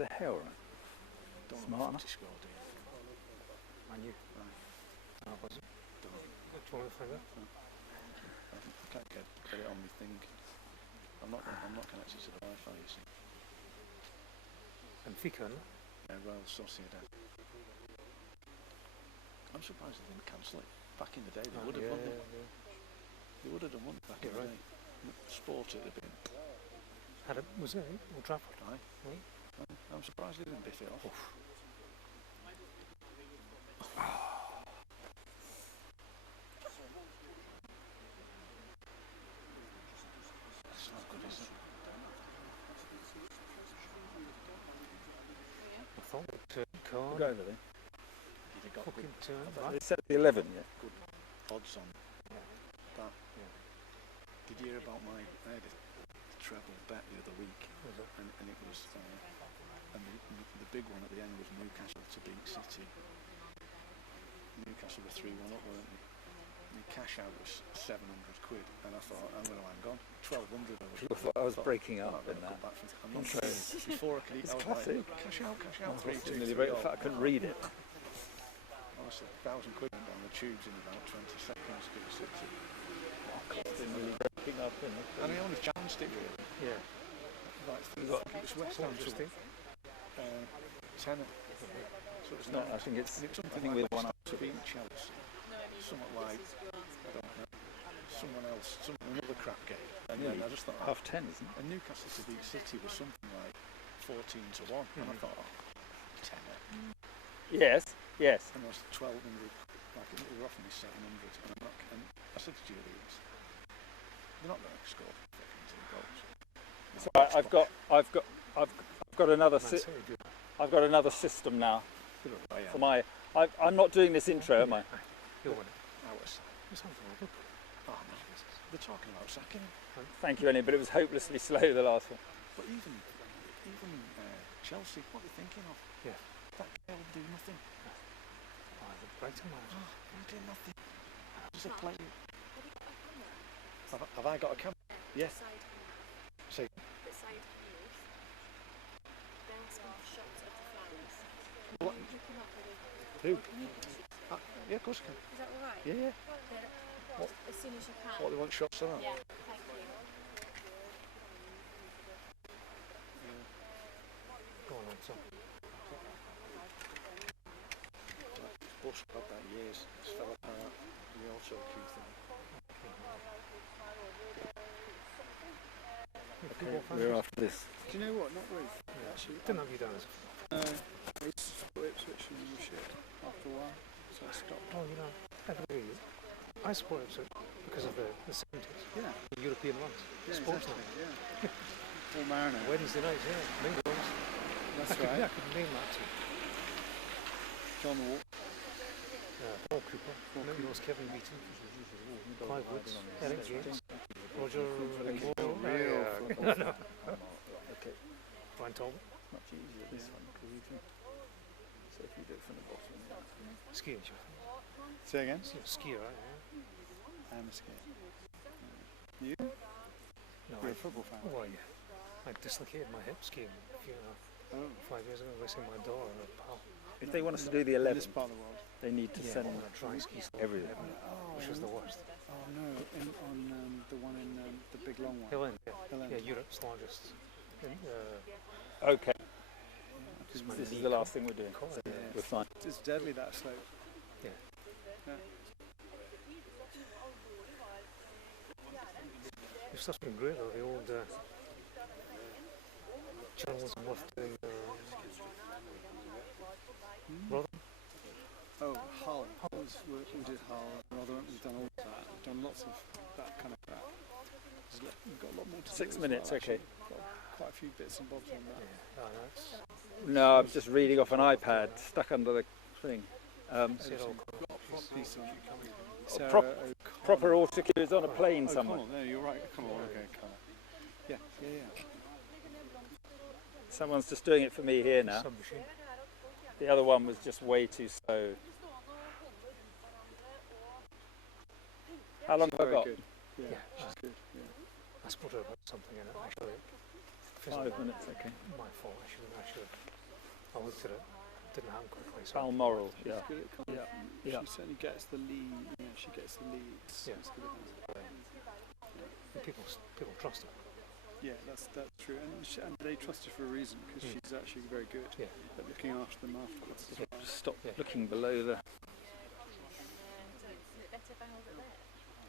The hell, right? Don't Smart enough. score, do you? Man, you. Right. Oh, was it? Don't. Do you want to find out? I can't get it on my thing. I'm not connected to the Wi-Fi, you see. And Fika, no? Yeah, well, Sociedad. I'm surprised they didn't cancel it. Back in the day, they would have, wouldn't they? Yeah. They would have done one back in the day. Sport it had been. Was it Old Trafford? Aye. Right. I'm surprised they didn't biff it off. That's not good, is it? I thought it turned card. Go over there. You'd have got Fucking turn. They said the 11, yeah? good odds on that. Did you hear about I had a treble bet the other week, and it was, and the big one at the end was Newcastle to beat City. Newcastle were 3-1 up, weren't they? My cash out was 700 quid, and I thought, I'm going to hang on. 1200 You thought I was breaking up in that. I'm not sure. Before I could eat, It's I was classic. like, cash out, 3, 2, Nearly 3, broke the fact I couldn't read it. Honestly, 1,000 quid went down the tubes in about 20 seconds to get City. Nearly breaking up, isn't it? And I only chanced it really. Yeah. Like, it was West Ham to tenner. So it's No, not. I think it's something with like one West Ham to beat Chelsea. Somewhat like, I don't know, someone else, another crap game. And then I just thought, half 10, isn't it? And Newcastle to beat City was something like 14-1, and I thought, tenner. Yes. And I was 1,200, like they were offering me 700, and I said to Julie, they're not going to score fucking 2 goals. So I've got another I've got another system now. For my, I'm not doing this intro, am I? You'll win it. I was. Oh no, they're talking about sacking him. Thank you, Ellie, but it was hopelessly slow, the last one. But even Chelsea, what are they thinking of? Yeah. That guy will do nothing. The Brighton manager. He'll do nothing. Just a play. Have I got a camera? Yes. Say. What? Who? Yeah, of course I can. Is that alright? Yeah. What? As soon as you can. What, they want shots on that? Yeah, thank you. Go on, so. Bush got that years. It's fell apart. The auto cue thing. Okay, we're after this. Do you know what? Not really. Yeah. Actually, Didn't have you done as we split Ipswich and shit after a while, so I stopped. Oh, you know, I support Ipswich because of the 70s. Yeah. The European runs. Yeah, Sports exactly, night. yeah. All Mariner. Wednesday nights, yeah. Mingles. That's right. I could name that too. John Wall. Paul Cooper. Mingles, Kevin Beaton. Clive Woods. Eric James. Roger Moore. No. Okay. Brian Talbot. Much easier this one, because you can. So if you do it from the bottom. Skiing. Say again? Skier, right? Yeah. I'm a skier. You? No, You're a football fan? Well, yeah. I dislocated my hip skiing 5 years ago. Racing my daughter and her pal. If they want us to do the In 11, this part of the world. they need to send on a dry ski slope, everything. which was the worst. Oh no, on the one in the big long one. Hill End, Hill End. yeah, Europe's largest. Okay. Just my This is knee the last thing we're doing. caught So it. we're fine. It's deadly, that slope. Yeah. Yeah. Your stuff's been great though. The old journalism worth doing. Rotherham. Oh, Hull. We did Hull. Rotherham. We've done all of that. We've done lots of that kind of crap. We've got a lot more to do 6 as minutes, well, okay. actually. Got quite a few bits and bobs on that. Yeah. Oh, that's No, I'm just reading off an iPad stuck under the thing. Piece on Proper autocue is on a plane somewhere. Connell. No, you're right. Come on, okay, Connell. Yeah. Someone's just doing it for me here now. submachine. The other one was just way too slow. How long have I Very got? good. Yeah, Yeah. she's good. Yeah. I spotted about something in it actually. 5 minutes, okay. My fault. I should have. I looked at it. Didn't happen quickly. So Balmoral, yeah. She's good at coming. Yeah. She certainly gets the lead. Yeah, she gets the leads. Yeah. She's good at that. And people trust her. Yeah, that's true, and they trust her for a reason because she's actually very good at looking after them afterwards. As well. Stop looking below the...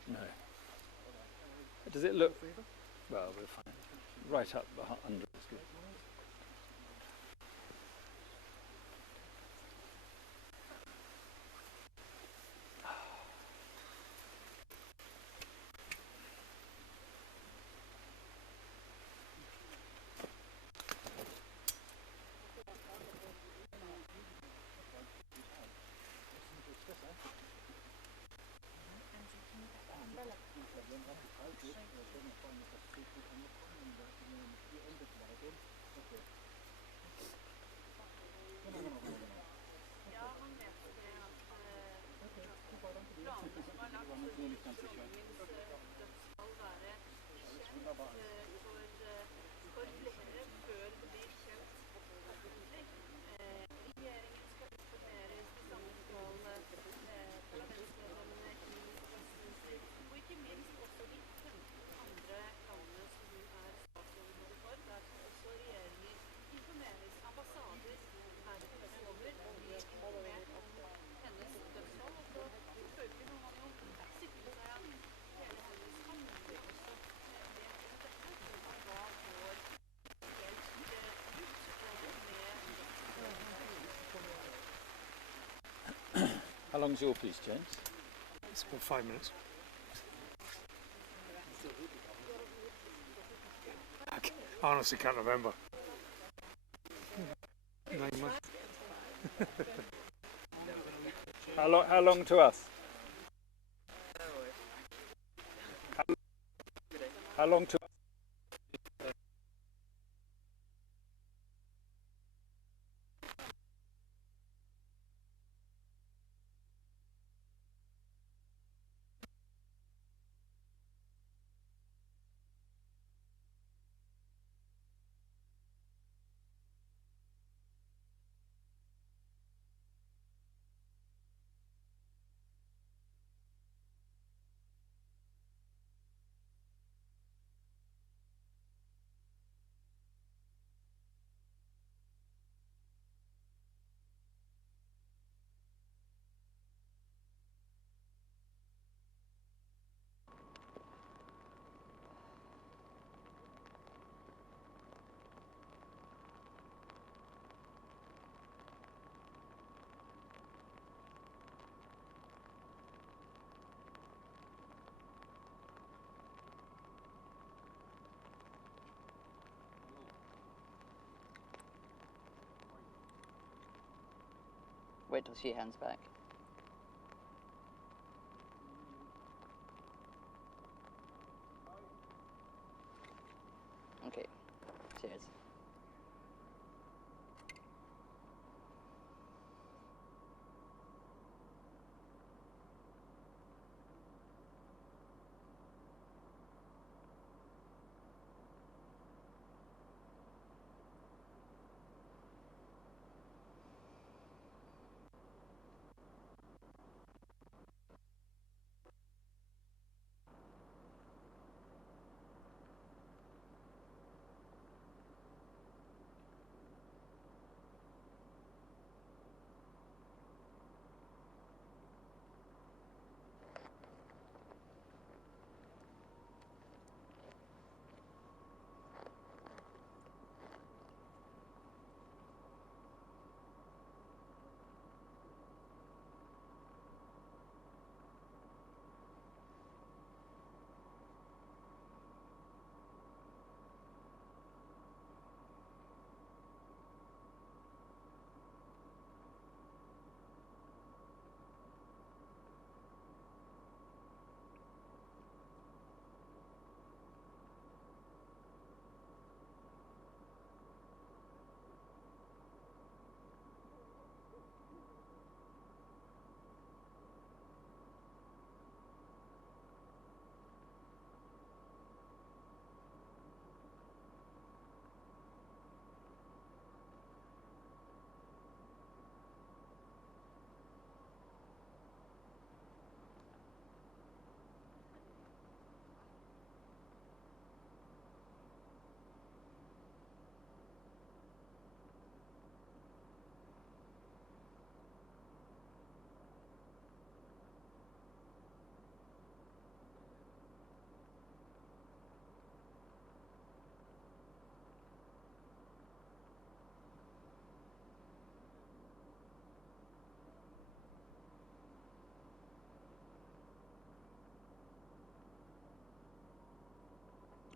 No. Does it look... Well, we're fine. Right up under is good. How long's your piece, James? It's about 5 minutes. I honestly can't remember. 9 months. How long to us? How long to us? Wait till she hands back. Okay, cheers.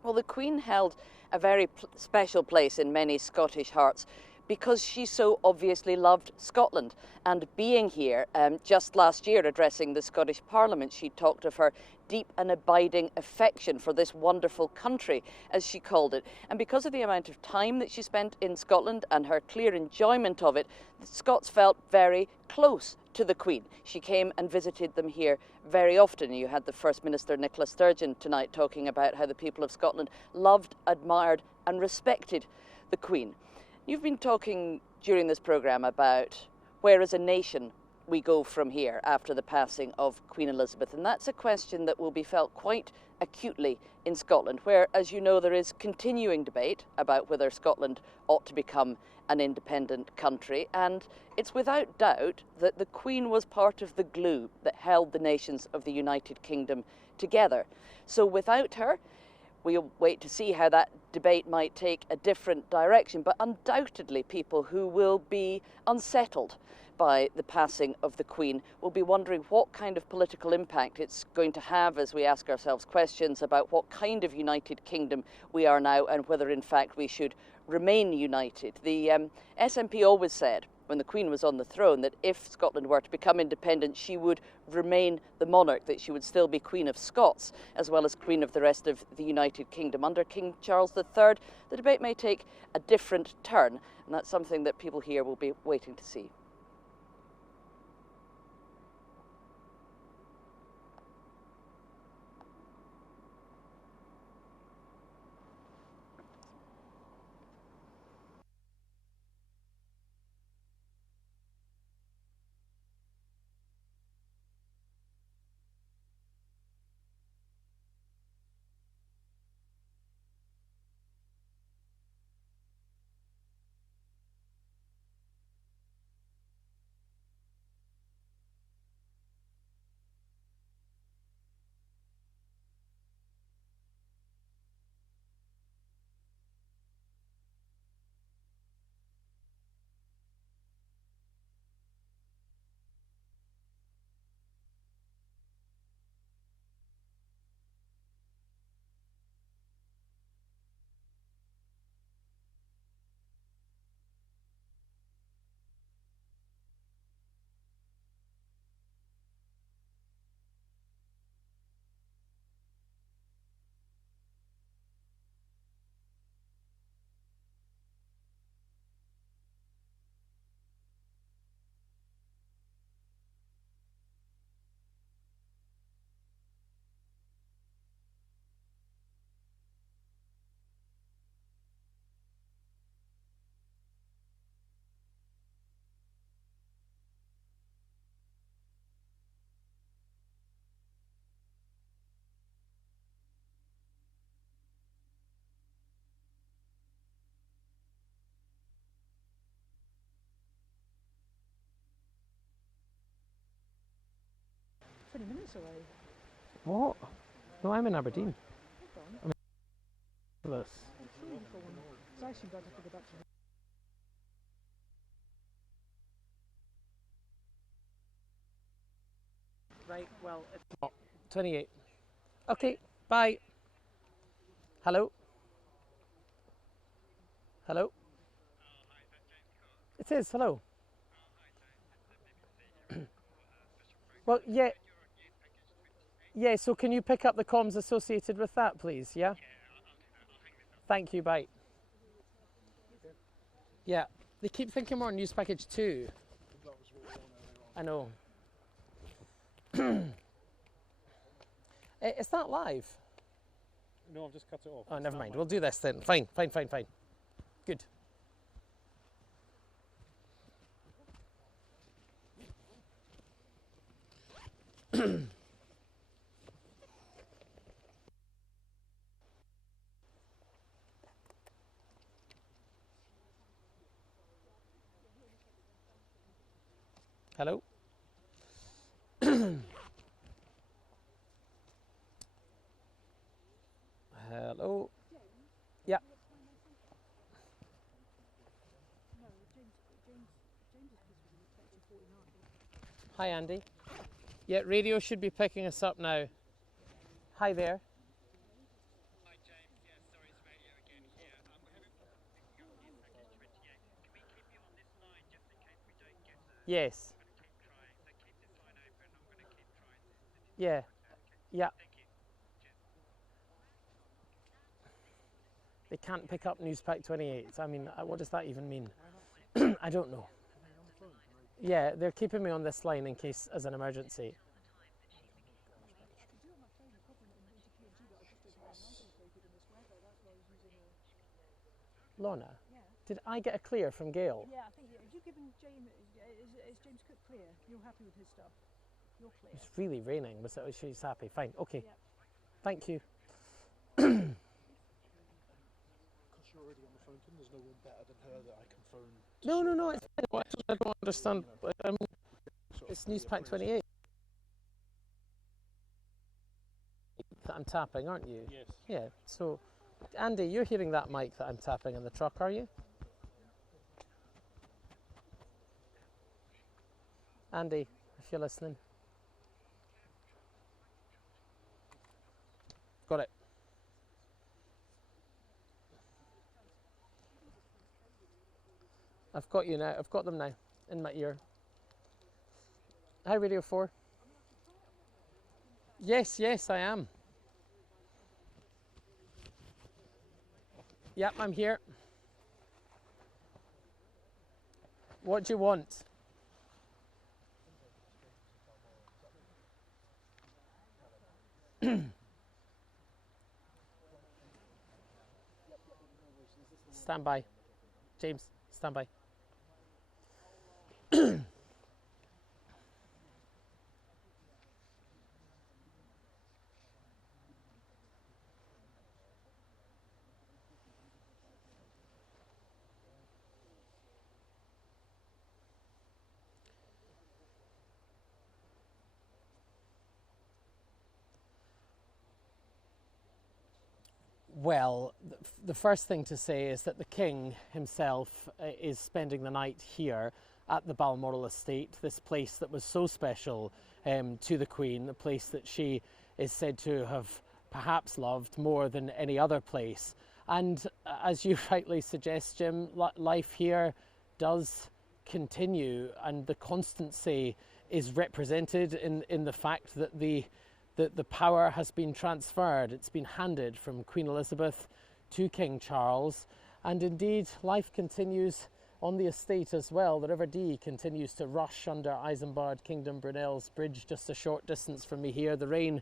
Well, the Queen held a very special place in many Scottish hearts because she so obviously loved Scotland. And being here just last year addressing the Scottish Parliament, she talked of her deep and abiding affection for this wonderful country, as she called it. And because of the amount of time that she spent in Scotland and her clear enjoyment of it, the Scots felt very close to the Queen. She came and visited them here very often. You had the First Minister Nicola Sturgeon tonight talking about how the people of Scotland loved, admired and respected the Queen. You've been talking during this programme about where as a nation we go from here after the passing of Queen Elizabeth, and that's a question that will be felt quite acutely in Scotland, where, as you know, there is continuing debate about whether Scotland ought to become an independent country, and it's without doubt that the Queen was part of the glue that held the nations of the United Kingdom together. So without her, we'll wait to see how that debate might take a different direction, but undoubtedly people who will be unsettled by the passing of the Queen will be wondering what kind of political impact it's going to have as we ask ourselves questions about what kind of United Kingdom we are now and whether in fact we should remain united. The SNP always said when the Queen was on the throne that if Scotland were to become independent, she would remain the monarch, that she would still be Queen of Scots as well as Queen of the rest of the United Kingdom. Under King Charles III, the debate may take a different turn, and that's something that people here will be waiting to see. Minutes away. What? No, I'm in Aberdeen. I'm in this. Right, well, it's 28. Okay, bye. Hello? Hello? It is, hello. Well, yeah. Yeah, so can you pick up the comms associated with that, please? Yeah? Thank you, bye. Yeah, they keep thinking we're on news package 2. I know. Is that live? No, I've just cut it off. Oh, never mind. We'll do this then. Fine. Good. Hello? Hello? Yeah. Hi, Andy. Yeah, radio should be picking us up now. Hi there. Yes. Yeah. Yeah. They can't pick up Newspack 28. I mean, what does that even mean? I don't know. Yeah, they're keeping me on this line in case as an emergency. Lorna, did I get a clear from Gail? Yeah, I think have you given James, is James Cook clear? You're happy with his stuff? You're clear. It's really raining. She's happy. Fine. Okay. Yep. Thank you. Because you're already on the phone to them, there's no one better than her that I can phone. No. I don't understand. It's Newspack 28 that I'm tapping, aren't you? Yes. Yeah. So, Andy, you're hearing that mic that I'm tapping in the truck, are you? Andy, if you're listening. Got it. I've got you now. I've got them now in my ear. Hi, Radio 4. Yes, I am. Yep, I'm here. What do you want? Stand by. James, stand by. Well, the first thing to say is that the King himself is spending the night here at the Balmoral estate, this place that was so special to the Queen, the place that she is said to have perhaps loved more than any other place. And as you rightly suggest, Jim, life here does continue, and the constancy is represented in the fact that the power has been transferred. It's been handed from Queen Elizabeth to King Charles, and indeed life continues on the estate as well. The River Dee continues to rush under Isambard Kingdom Brunel's bridge just a short distance from me here. The rain,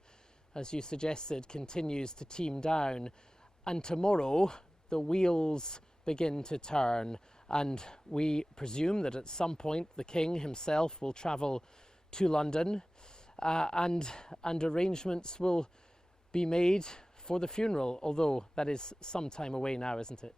as you suggested, continues to teem down, and tomorrow the wheels begin to turn, and we presume that at some point the King himself will travel to London. And arrangements will be made for the funeral, although that is some time away now, isn't it?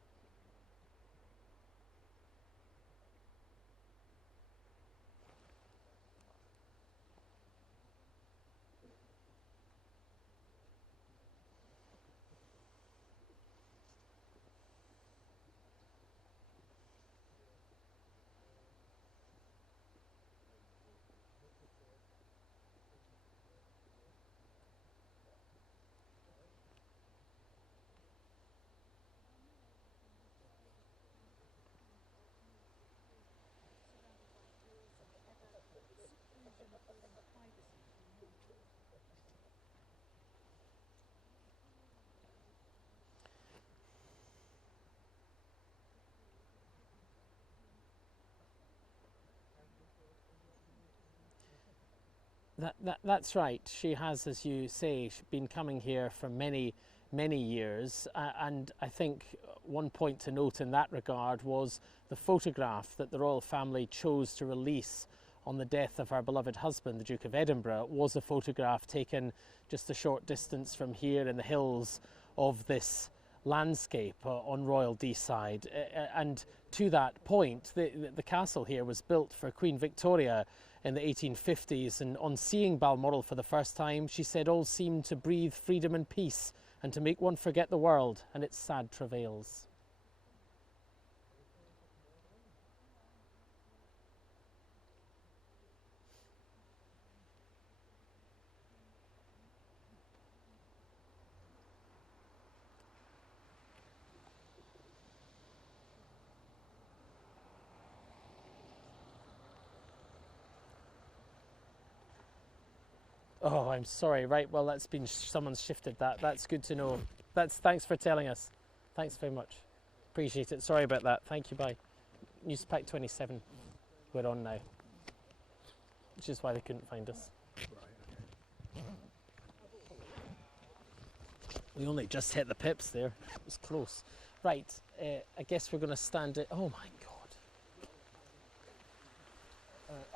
That's right. She has, as you say, been coming here for many years, and I think one point to note in that regard was the photograph that the royal family chose to release on the death of her beloved husband, the Duke of Edinburgh, was a photograph taken just a short distance from here in the hills of this landscape on Royal Deeside. And to that point, the castle here was built for Queen Victoria in the 1850s, and on seeing Balmoral for the first time, she said all seemed to breathe freedom and peace and to make one forget the world and its sad travails. Oh, I'm sorry. Right, well, that's been someone's shifted that. That's good to know. Thanks for telling us. Thanks very much. Appreciate it. Sorry about that. Thank you. Bye. Newspack 27. We're on now, which is why they couldn't find us. We only just hit the pips there. It was close. Right, I guess we're going to stand it. Oh my God.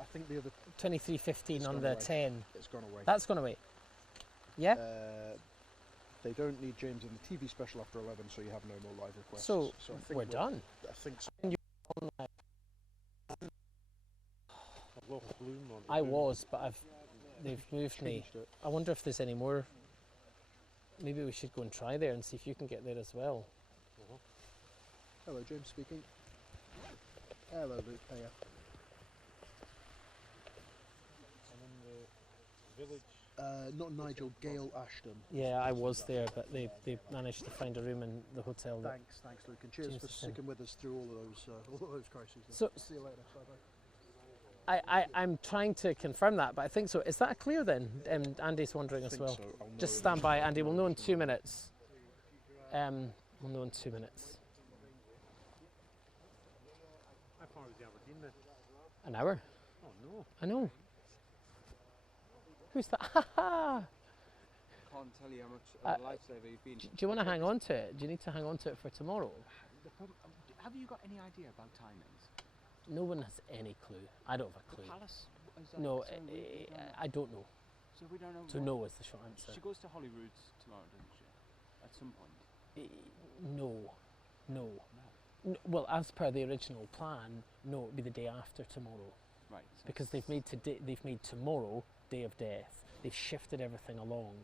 I think the other 23.15 on the away. 10. It's gone away. That's gone away. Yeah. They don't need James in the TV special after 11, so you have no more live requests. So, I think we're done. I think so. I was, but they've moved me. Changed it. I wonder if there's any more. Maybe we should go and try there and see if you can get there as well. Hello, James speaking. Hello, Luke. Hiya. I'm in the village. Not Nigel, Gail Ashton. Yeah, I was there, but they managed to find a room in the hotel. Thanks, Luke, and cheers James for is in. sticking with us through all of those crises. So- See you later. Bye-bye. I'm trying to confirm that, but I think so. Is that clear then? Andy's wondering as well. so. I'll know Just in- stand by, Andy. We'll know in 2 minutes. We'll know in 2 minutes. How far was the Aberdeen then? An hour. Oh no. I know. Who's that? Ha ha! Can't tell you how much of a lifesaver you've been. Do you want to hang on to it? Do you need to hang on to it for tomorrow? The problem, have you got any idea about timings? No one has any clue. I don't have a clue. The Palace? Is that No, so we don't know? I don't know. So we don't know. To know is the short answer. She goes to Holyrood's tomorrow, doesn't she? At some point. No. Well, as per the original plan, no, it'll be the day after tomorrow. Right. So Because they've made tomorrow day of death. They've shifted everything along.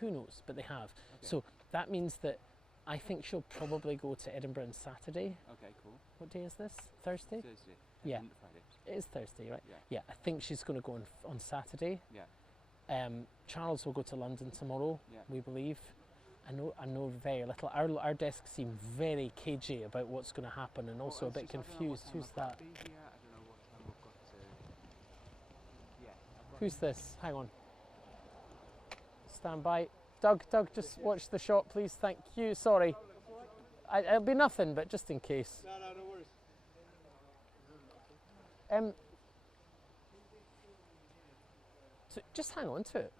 Who knows? But they have. So that means that I think she'll probably go to Edinburgh on Saturday. Okay, cool. What day is this? Thursday? Thursday. Yeah. And Friday. It is Thursday, right? Yeah. Yeah, I think she's going to go on Saturday. Yeah. Charles will go to London tomorrow, Yeah. we believe. I know very little. Our desk seem very cagey about what's going to happen and also a bit confused. Who's that? I don't know what time we've got to. Yeah. Who's this? Hang on. Stand by. Doug, just watch the shot, please. Thank you. Sorry. It'll be nothing, but just in case. No worries. So just hang on to it.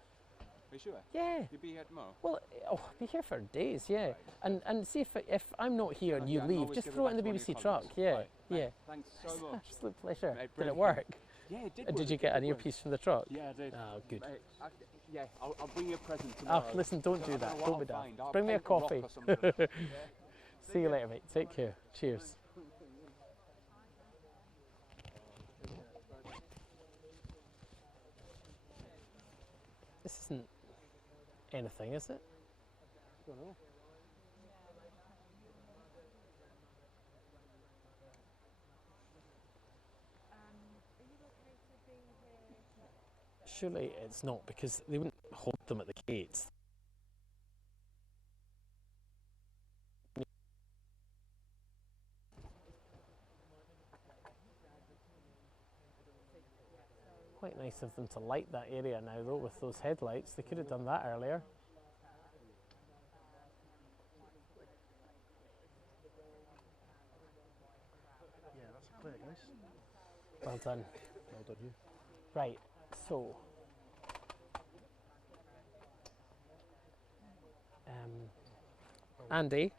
Are you sure? Yeah. You'll be here tomorrow? Well, I'll be here for days, yeah. And see if I'm not here and you Yeah, I can leave, always just give throw it it in the back to one of BBC your truck. colleagues. Yeah, Right. yeah. Thanks so much. Absolute pleasure. Mate, Did it brilliant. work? Yeah, it did. Did work, you it get did an work. earpiece from the truck? Yeah, I did. Oh, good. Mate, yeah, I'll bring you a present tomorrow. Oh, listen, don't do I that. know what Don't be I'll daft. find. I'll Bring me a paint rock coffee. or something. Yeah. See you later, mate. Take care. Cheers. This isn't anything, is it? Don't know. Surely it's not, because they wouldn't hold them at the gates. Quite nice of them to light that area now, though, with those headlights. They could have done that earlier. Yeah, that's clear, guys. Well done. Well done, you. Right, so Andy,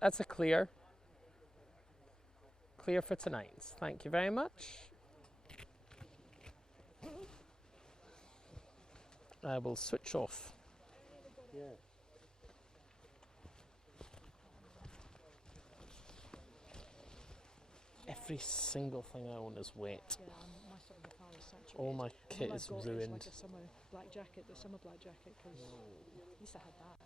that's a clear for tonight. Thank you very much. I will switch off. Yeah. Every single thing I own is wet. Yeah, my sort of the car is saturated. All my kit All is I've got ruined. Like a summer black jacket, the summer black jacket, because at least I had that.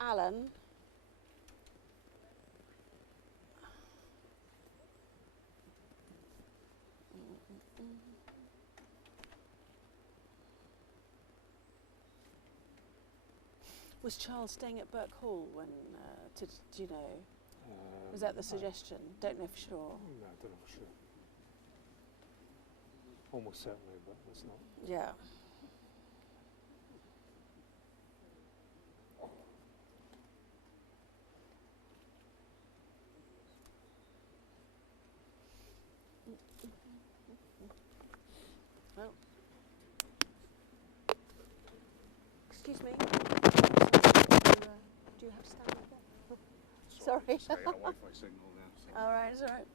Alan. Was Charles staying at Burke Hall when, do you know? Was that the suggestion? Don't know for sure. No, I don't know for sure. Almost certainly, but it's not. Yeah. Well, excuse me. Do you have to stand like that? Sorry. Sorry, a Wi-Fi signal there. So. All right, it's all right.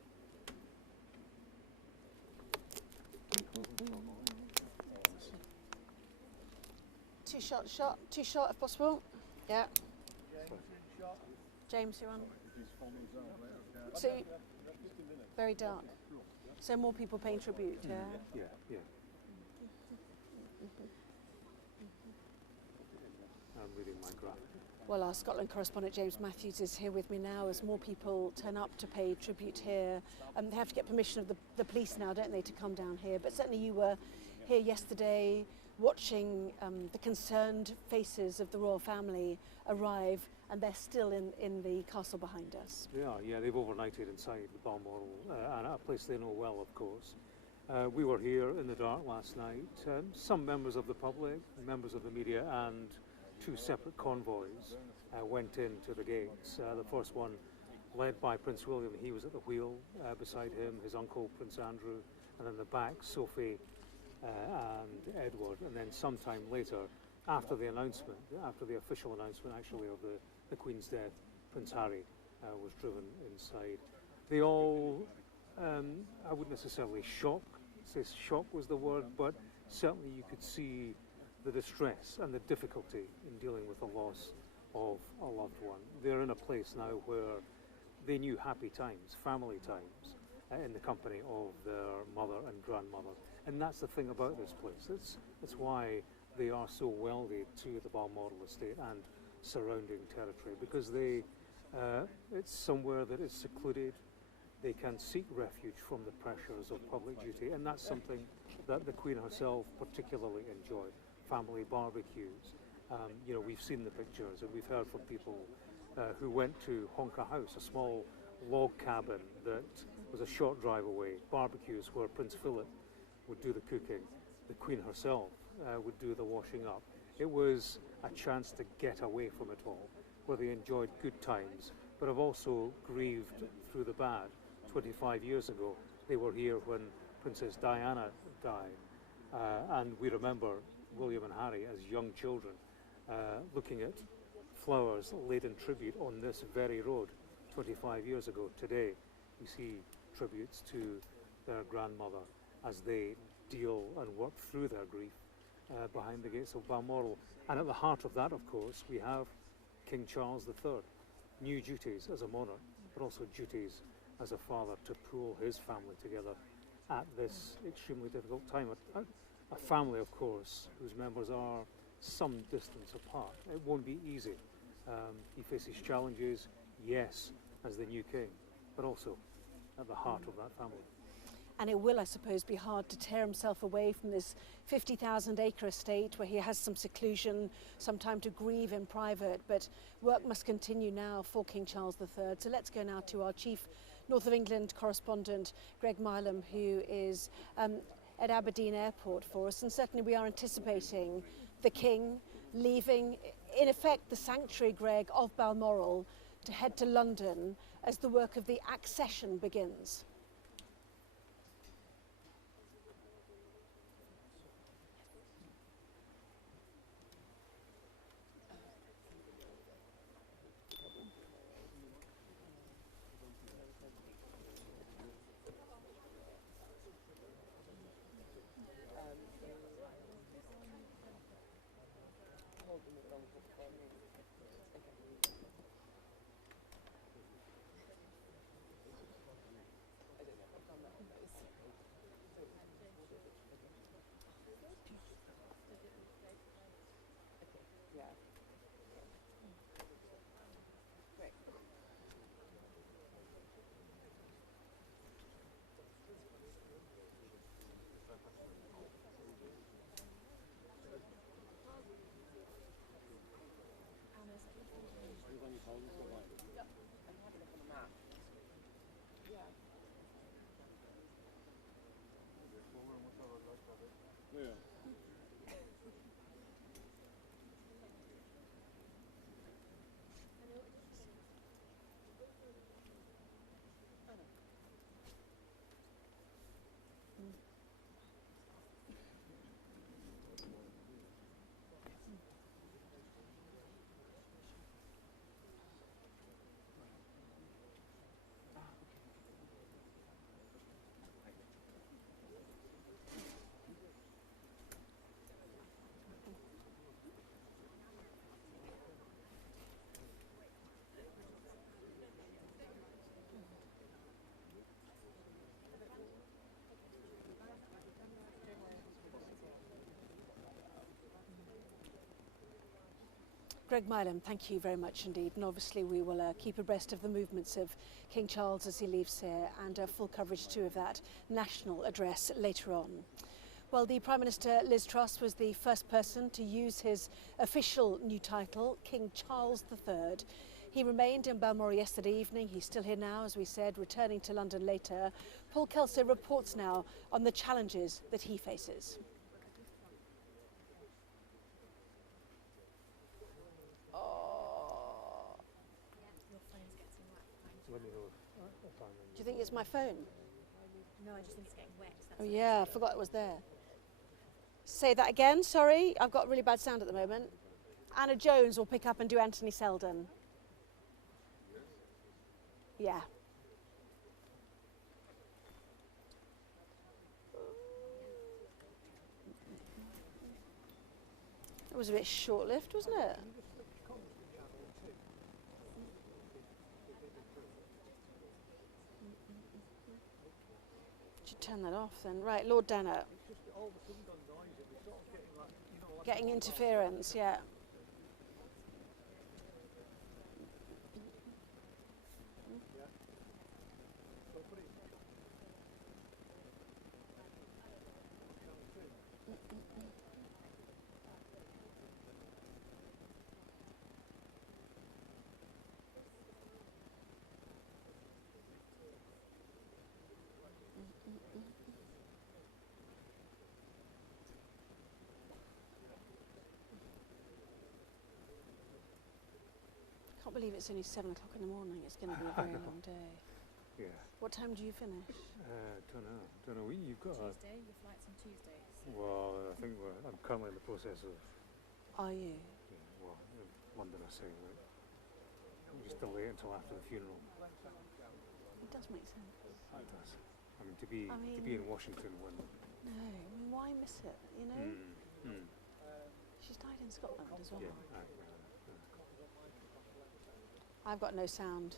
Two shot if possible. Yeah. James, you're on. So, very dark. So more people paying tribute, yeah? Yeah, yeah. I'm reading my graph. Well, our Scotland correspondent James Matthews is here with me now as more people turn up to pay tribute here. They have to get permission of the police now, don't they, to come down here? But certainly you were here yesterday watching the concerned faces of the royal family arrive, and they're still in the castle behind us. Yeah, they've overnighted inside the Balmoral, and a place they know well, of course. We were here in the dark last night. Some members of the public, members of the media, and two separate convoys went into the gates. The first one led by Prince William. He was at the wheel. Beside him, his uncle, Prince Andrew, and in the back, Sophie and Edward. And then sometime later, after the announcement, after the official announcement actually of the Queen's death, Prince Harry was driven inside. They all, I wouldn't necessarily say shock was the word, but certainly you could see the distress and the difficulty in dealing with the loss of a loved one. They're in a place now where they knew happy times, family times, in the company of their mother and grandmother. And that's the thing about this place. It's why they are so welded to the Balmoral estate and surrounding territory, because it's somewhere that is secluded. They can seek refuge from the pressures of public duty, and that's something that the Queen herself particularly enjoyed. Family barbecues. We've seen the pictures, and we've heard from people who went to Honker House, a small log cabin that was a short drive away. Barbecues where Prince Philip would do the cooking. The Queen herself would do the washing up. It was a chance to get away from it all, where they enjoyed good times, but have also grieved through the bad. 25 years ago, they were here when Princess Diana died, and we remember William and Harry as young children looking at flowers laid in tribute on this very road 25 years ago. Today, we see tributes to their grandmother as they deal and work through their grief behind the gates of Balmoral. And at the heart of that, of course, we have King Charles III. New duties as a monarch, but also duties as a father to pull his family together at this extremely difficult time. A family, of course, whose members are some distance apart. It won't be easy. He faces challenges, yes, as the new king, but also at the heart of that family. And it will, I suppose, be hard to tear himself away from this 50,000-acre estate where he has some seclusion, some time to grieve in private, but work must continue now for King Charles III. So let's go now to our chief North of England correspondent, Greg Milam, who is at Aberdeen Airport for us. And certainly we are anticipating the King leaving, in effect, the sanctuary, Greg, of Balmoral to head to London as the work of the accession begins. Greg Milam, thank you very much indeed. And obviously we will keep abreast of the movements of King Charles as he leaves here, and full coverage too of that national address later on. Well, the Prime Minister Liz Truss was the first person to use his official new title, King Charles III. He remained in Balmoral yesterday evening. He's still here now, as we said, returning to London later. Paul Kelso reports now on the challenges that he faces. Do you think it's my phone? No, I just think it's getting wet. Oh yeah, I forgot it was there. Say that again, sorry. I've got really bad sound at the moment. Anna Jones will pick up and do Anthony Selden. Yeah. It was a bit short-lived, wasn't it? Turn that off then. Right, Lord Dannett. Getting interference, yeah. I can't believe it's only 7 o'clock in the morning. It's going to be a very long day. Yeah. What time do you finish? Don't know. You've got Tuesday, your flight's on Tuesday. So. Well, I think I'm currently in the process of. Are you? Yeah, well, in London, I say, like, I'm just delay it until after the funeral. It does make sense. It does. I mean, to be in Washington when. No, I mean, why miss it? You know. She's died in Scotland as well. Yeah. I've got no sound.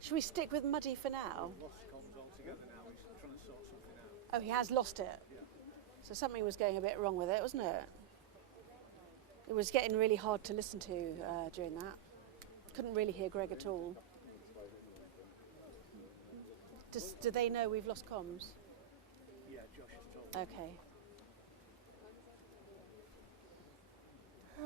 Should we stick with Muddy for now? Oh, he has lost it. So something was going a bit wrong with it, wasn't it? It was getting really hard to listen to during that. Couldn't really hear Greg at all. Do they know we've lost comms? Yeah, Josh has told me. Okay. Do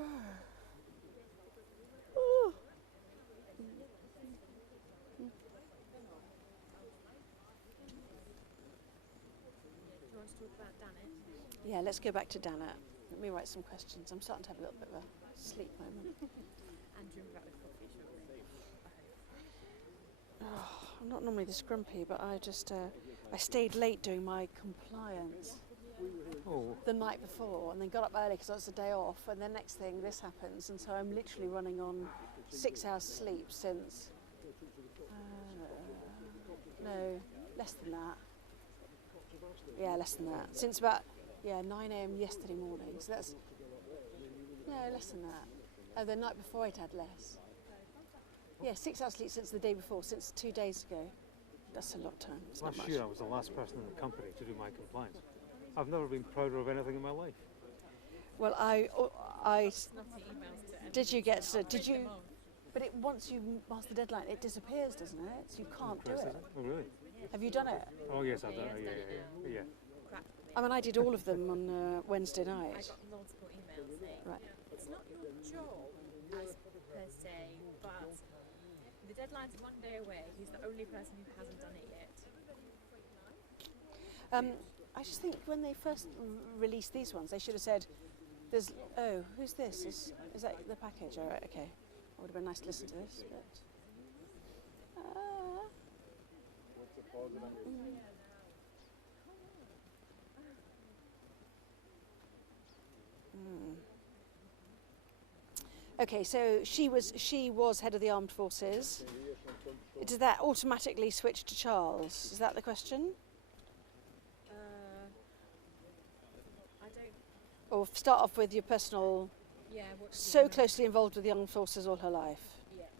you want to talk about Dannett? Yeah, let's go back to Dannett. Let me write some questions. I'm starting to have a little bit of a sleep moment. And drink about the coffee, shall we? Oh, I'm not normally this grumpy, but I just I stayed late doing my compliance the night before, and then got up early because it was a day off. And then next thing, this happens, and so I'm literally running on 6 hours sleep since. No, less than that. Yeah, less than that. Since about 9 a.m. yesterday morning. So that's less than that. Oh, the night before I'd had less. Yeah, 6 hours sleep since the day before, since 2 days ago. That's a lot of time. It's not Last much. year I was the last person in the company to do my compliance. I've never been prouder of anything in my life. Well, did you get to, did you, but it, once you pass the deadline, it disappears, doesn't it? So you can't do it. Oh, really? Have you done it? Oh, yes, I've done it. Yeah. I mean, I did all of them on Wednesday night. I got multiple emails saying, Right. it's not your job as per se, but the deadline's one day away. He's the only person who hasn't done it yet. I just think when they first released these ones, they should have said, "There's who's this? Is that the package?" All right, okay. It would have been nice to listen to this, but. Okay, so she was head of the armed forces. Did that automatically switch to Charles? Is that the question? I don't. Or start off with your personal. Yeah. So closely involved with the armed forces all her life. Yes.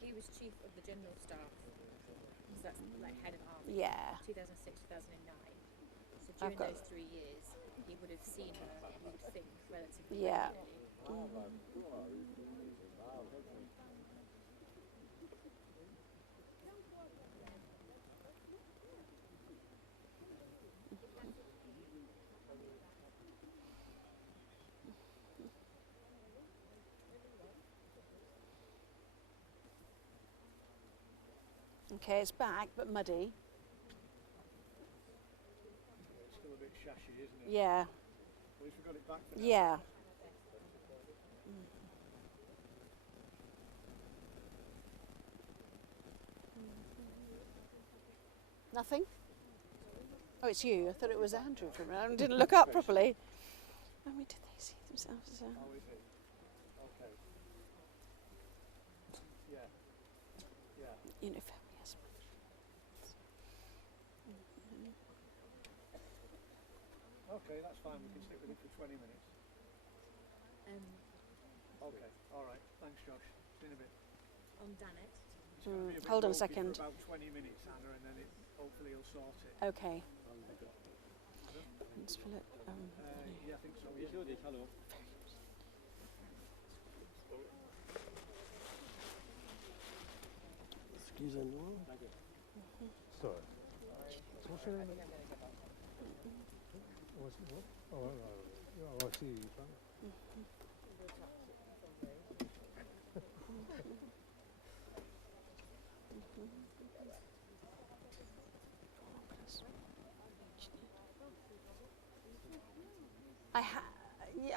He was chief of the general staff. So that's like head of army. Yeah. 2006, 2009. So during those 3 years, he would have seen her, you would think, relatively Yeah. regularly. Okay, it's back, but muddy. It's still a bit shashy, isn't it? Yeah. At least we got it back for now. Yeah. Nothing? Oh, it's you. I thought it was Andrew for a minute. I didn't look up properly. I mean, did they see themselves as a... Oh, is it? Okay. Yeah. You know, family has much. Okay, that's fine. We can stick with it for 20 minutes. Okay, all right. Thanks, Josh. See you in a bit. On Danet. It's gonna be a bit Hold on a ropey second. For about 20 minutes, Anna, and then hopefully he'll sort it. Okay. Let's fill it. Yeah, I think so. Yeah. Hello. Excusez-nous. Sorry. What's your name? I see you.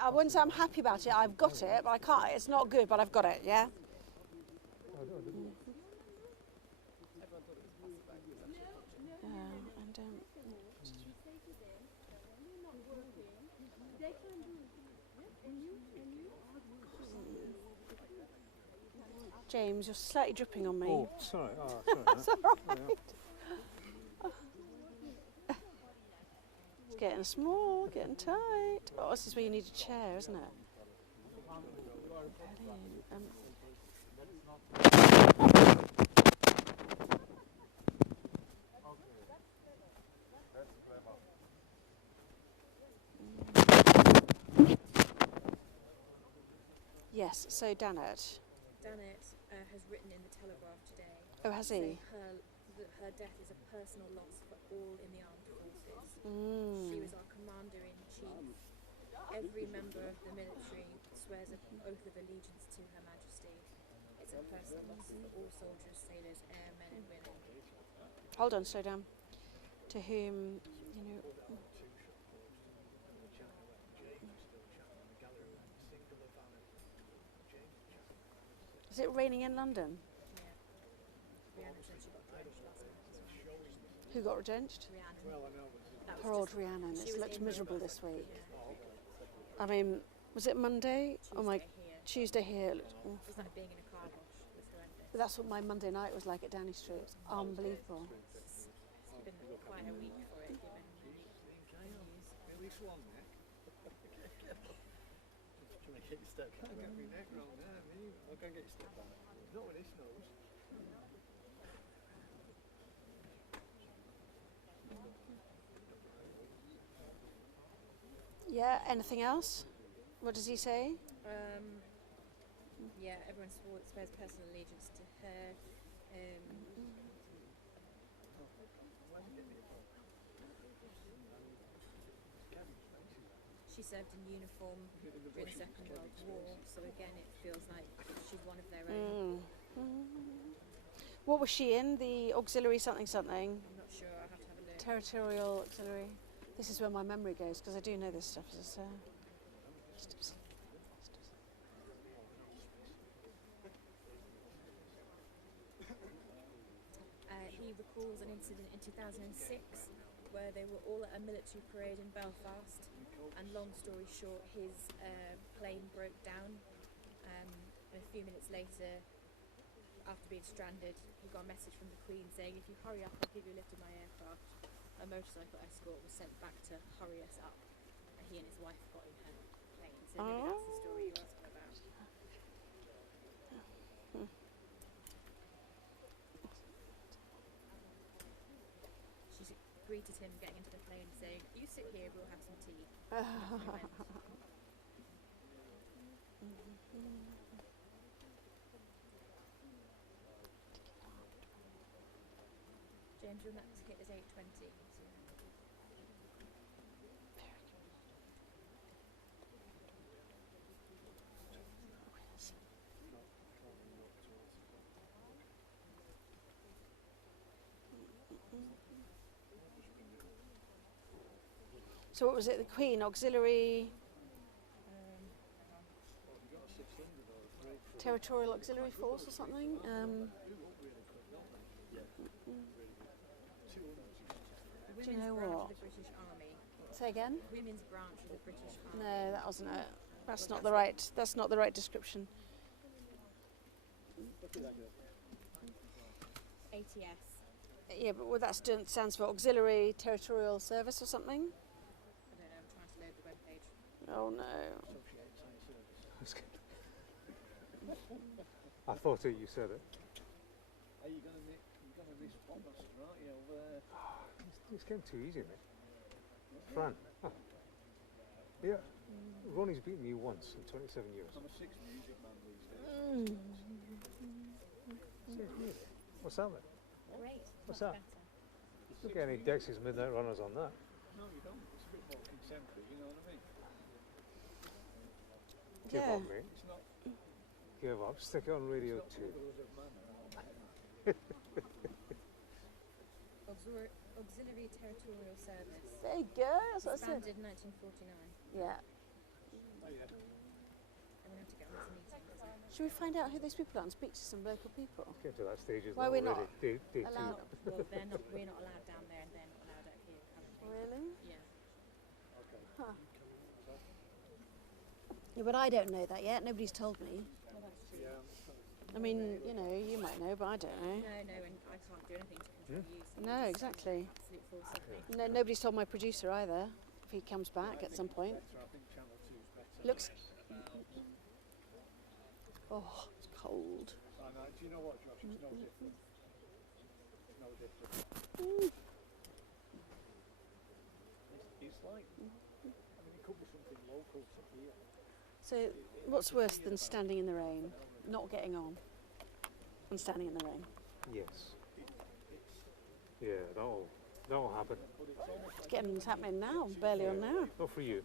I wouldn't say I'm happy about it. I've got it, but I can't. It's not good, but I've got it. Yeah. James, you're slightly dripping on me. Oh, sorry. That's all right. It's getting small, getting tight. Oh, this is where you need a chair, isn't it? Yes, so Danet. Danet has written in the Telegraph today. Oh, has he? Saying her death is a personal loss for all in the armed forces. Mm. She was our commander-in-chief. Every member of the military swears an oath of allegiance to Her Majesty. It's a personal loss for all soldiers, sailors, airmen and women. Hold on, slow down. To whom, you know... Is it raining in London? Yeah. Rihanna said she got drenched last night. Who got drenched? Rhiannon. Poor old Rhiannon. It's looked miserable this week. I mean, was it Monday? Oh my, Tuesday here. It looked awful. It was like being in a car wash. It was horrendous. But that's what my Monday night was like at Downing Street. It was unbelievable. It's been quite a week for it, given the news. At least one neck. Trying to get your step. Can't get my neck round there. I can't get your step back. Not with this nose. Yeah, anything else? What does he say? Yeah, everyone swears personal allegiance to her. She served in uniform during the Second World War, so again it feels like she's one of their own. What was she in? The auxiliary something something? I'm not sure, I'll have to have a look. Territorial auxiliary. This is where my memory goes because I do know this stuff. He recalls an incident in 2006 where they were all at a military parade in Belfast, and long story short, his plane broke down, and a few minutes later, after being stranded, he got a message from the Queen saying, if you hurry up, I'll give you a lift in my aircraft. A motorcycle escort was sent back to hurry us up, and he and his wife got in her plane. So maybe that's the story you're asking about. She greeted him getting into the plane saying, you sit here, we'll have some tea. James, your next hit is 8:20. So what was it? The Queen Auxiliary Territorial Auxiliary Force or something? The Do you women's know branch what? of the British Army. Say again? Women's branch of the British Army. No, that wasn't it. That's Well, not the right. That's not the right description. ATS. Yeah, but that stands for Auxiliary Territorial Service or something. I don't know, I'm trying to load the webpage. Oh no. I thought it, you said it. Are you going to miss Thomas, right? You know, It's getting too easy, mate. Fran. Oh. Yeah. Ronnie's beaten me once in 27 years. I'm a sixth music man these days. What's that, mate? Great. What's that? Look at any Dexys Midnight Runners on that. No, you don't. It's a bit more contemporary, you know what I mean? Give Yeah. up, mate. It's not. Give up. Stick it on Radio 2. Auxiliary Territorial Service. There you go. That's what I said. Expanded in 1949. Yeah. I'm going to have to get on this meeting. Should we find out who these people are and speak to some local people? Get to that stage, isn't Why it, we're not already? Day allowed? two. Well, we're not allowed down there, and they're not allowed up here currently. Really? Yeah. Huh. Yeah, but I don't know that yet. Nobody's told me. Well, that's true. I mean, you know, you might know, but I don't know. No, and I can't do anything to control you. So No, it's exactly. Absolute force of me. No, nobody's told my producer either. If he comes back at some point. I think Channel 2's better. Looks. Oh, it's cold. I know. Do you know what, Josh? It's no different. It's no different. It's like, I mean, it could be something local to here. So, what's worse than standing in the rain? Not getting on and standing in the rain. Yes. Yeah, that'll happen. It's happening now, barely on now. Not for you.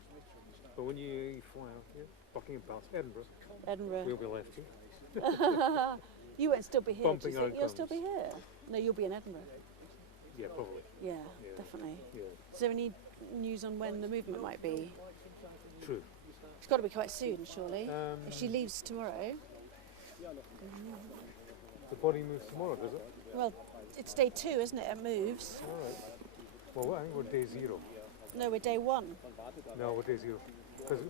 But when you fly out here, Buckingham Palace, Edinburgh. we'll be left here. You won't still be here, do Bumping you think? You'll outcomes. still be here? No, you'll be in Edinburgh. Yeah, probably. Yeah, definitely. Yeah. Is there any news on when the movement might be? True. It's got to be quite soon, surely. If she leaves tomorrow. The body moves tomorrow, does it? Well, it's day 2, isn't it? It moves. All right. Well, I think we're day 0. No, we're day 1. No, we're day 0.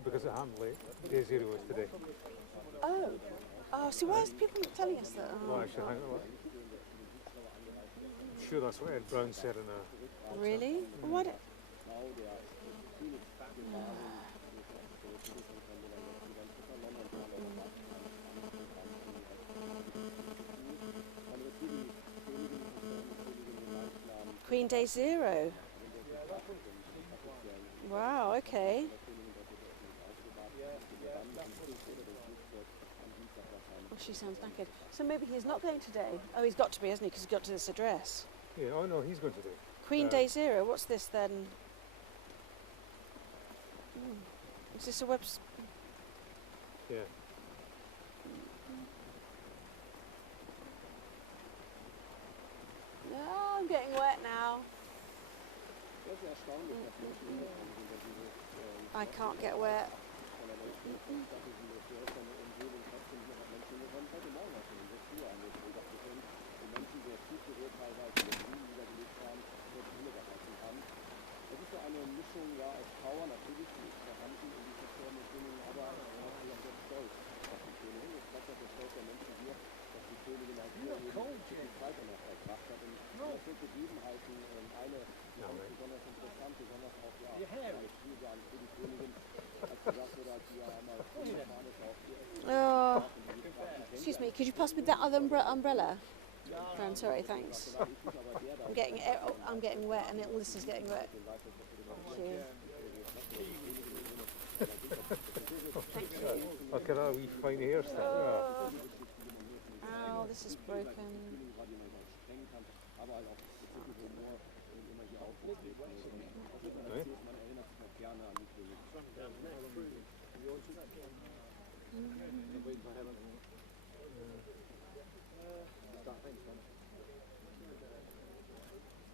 Because it happened late. Day 0 is today. Oh. Oh, so why is people not telling us that? Oh. Well, actually, hang on. I'm sure that's what Ed Brown said in a... Really? Well, why don't... Queen Day 0. Wow, okay. she sounds knackered. So maybe he's not going today. Oh, he's got to be, hasn't he? Because he's got to this address. Yeah, oh no, he's going to do it. Queen Day Zero. What's this then? Is this a website? Yeah. No, I'm getting wet now. I can't get wet. Oh, excuse me, could you pass me that other umbrella? I'm sorry, thanks. I'm getting wet, and all this is getting wet. Thank you. Thank you. Look at that wee fine hairstyle. Oh, this is broken. Eh?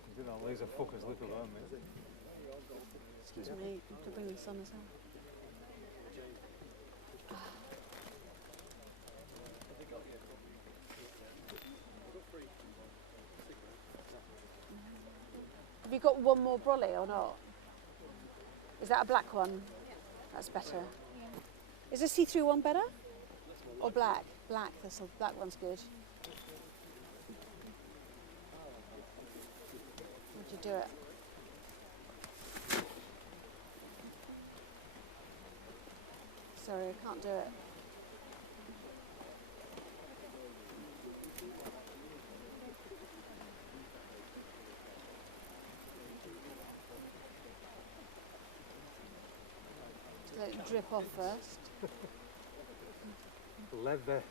You did that laser focus look at that, mate. Excuse me, I have to bring this on as well. Have you got one more brolly or not? Is that a black one? That's better. Is the see-through one better? Or black? Black, black one's good. Would you do it? Sorry, I can't do it. Just let it drip off first. Leather.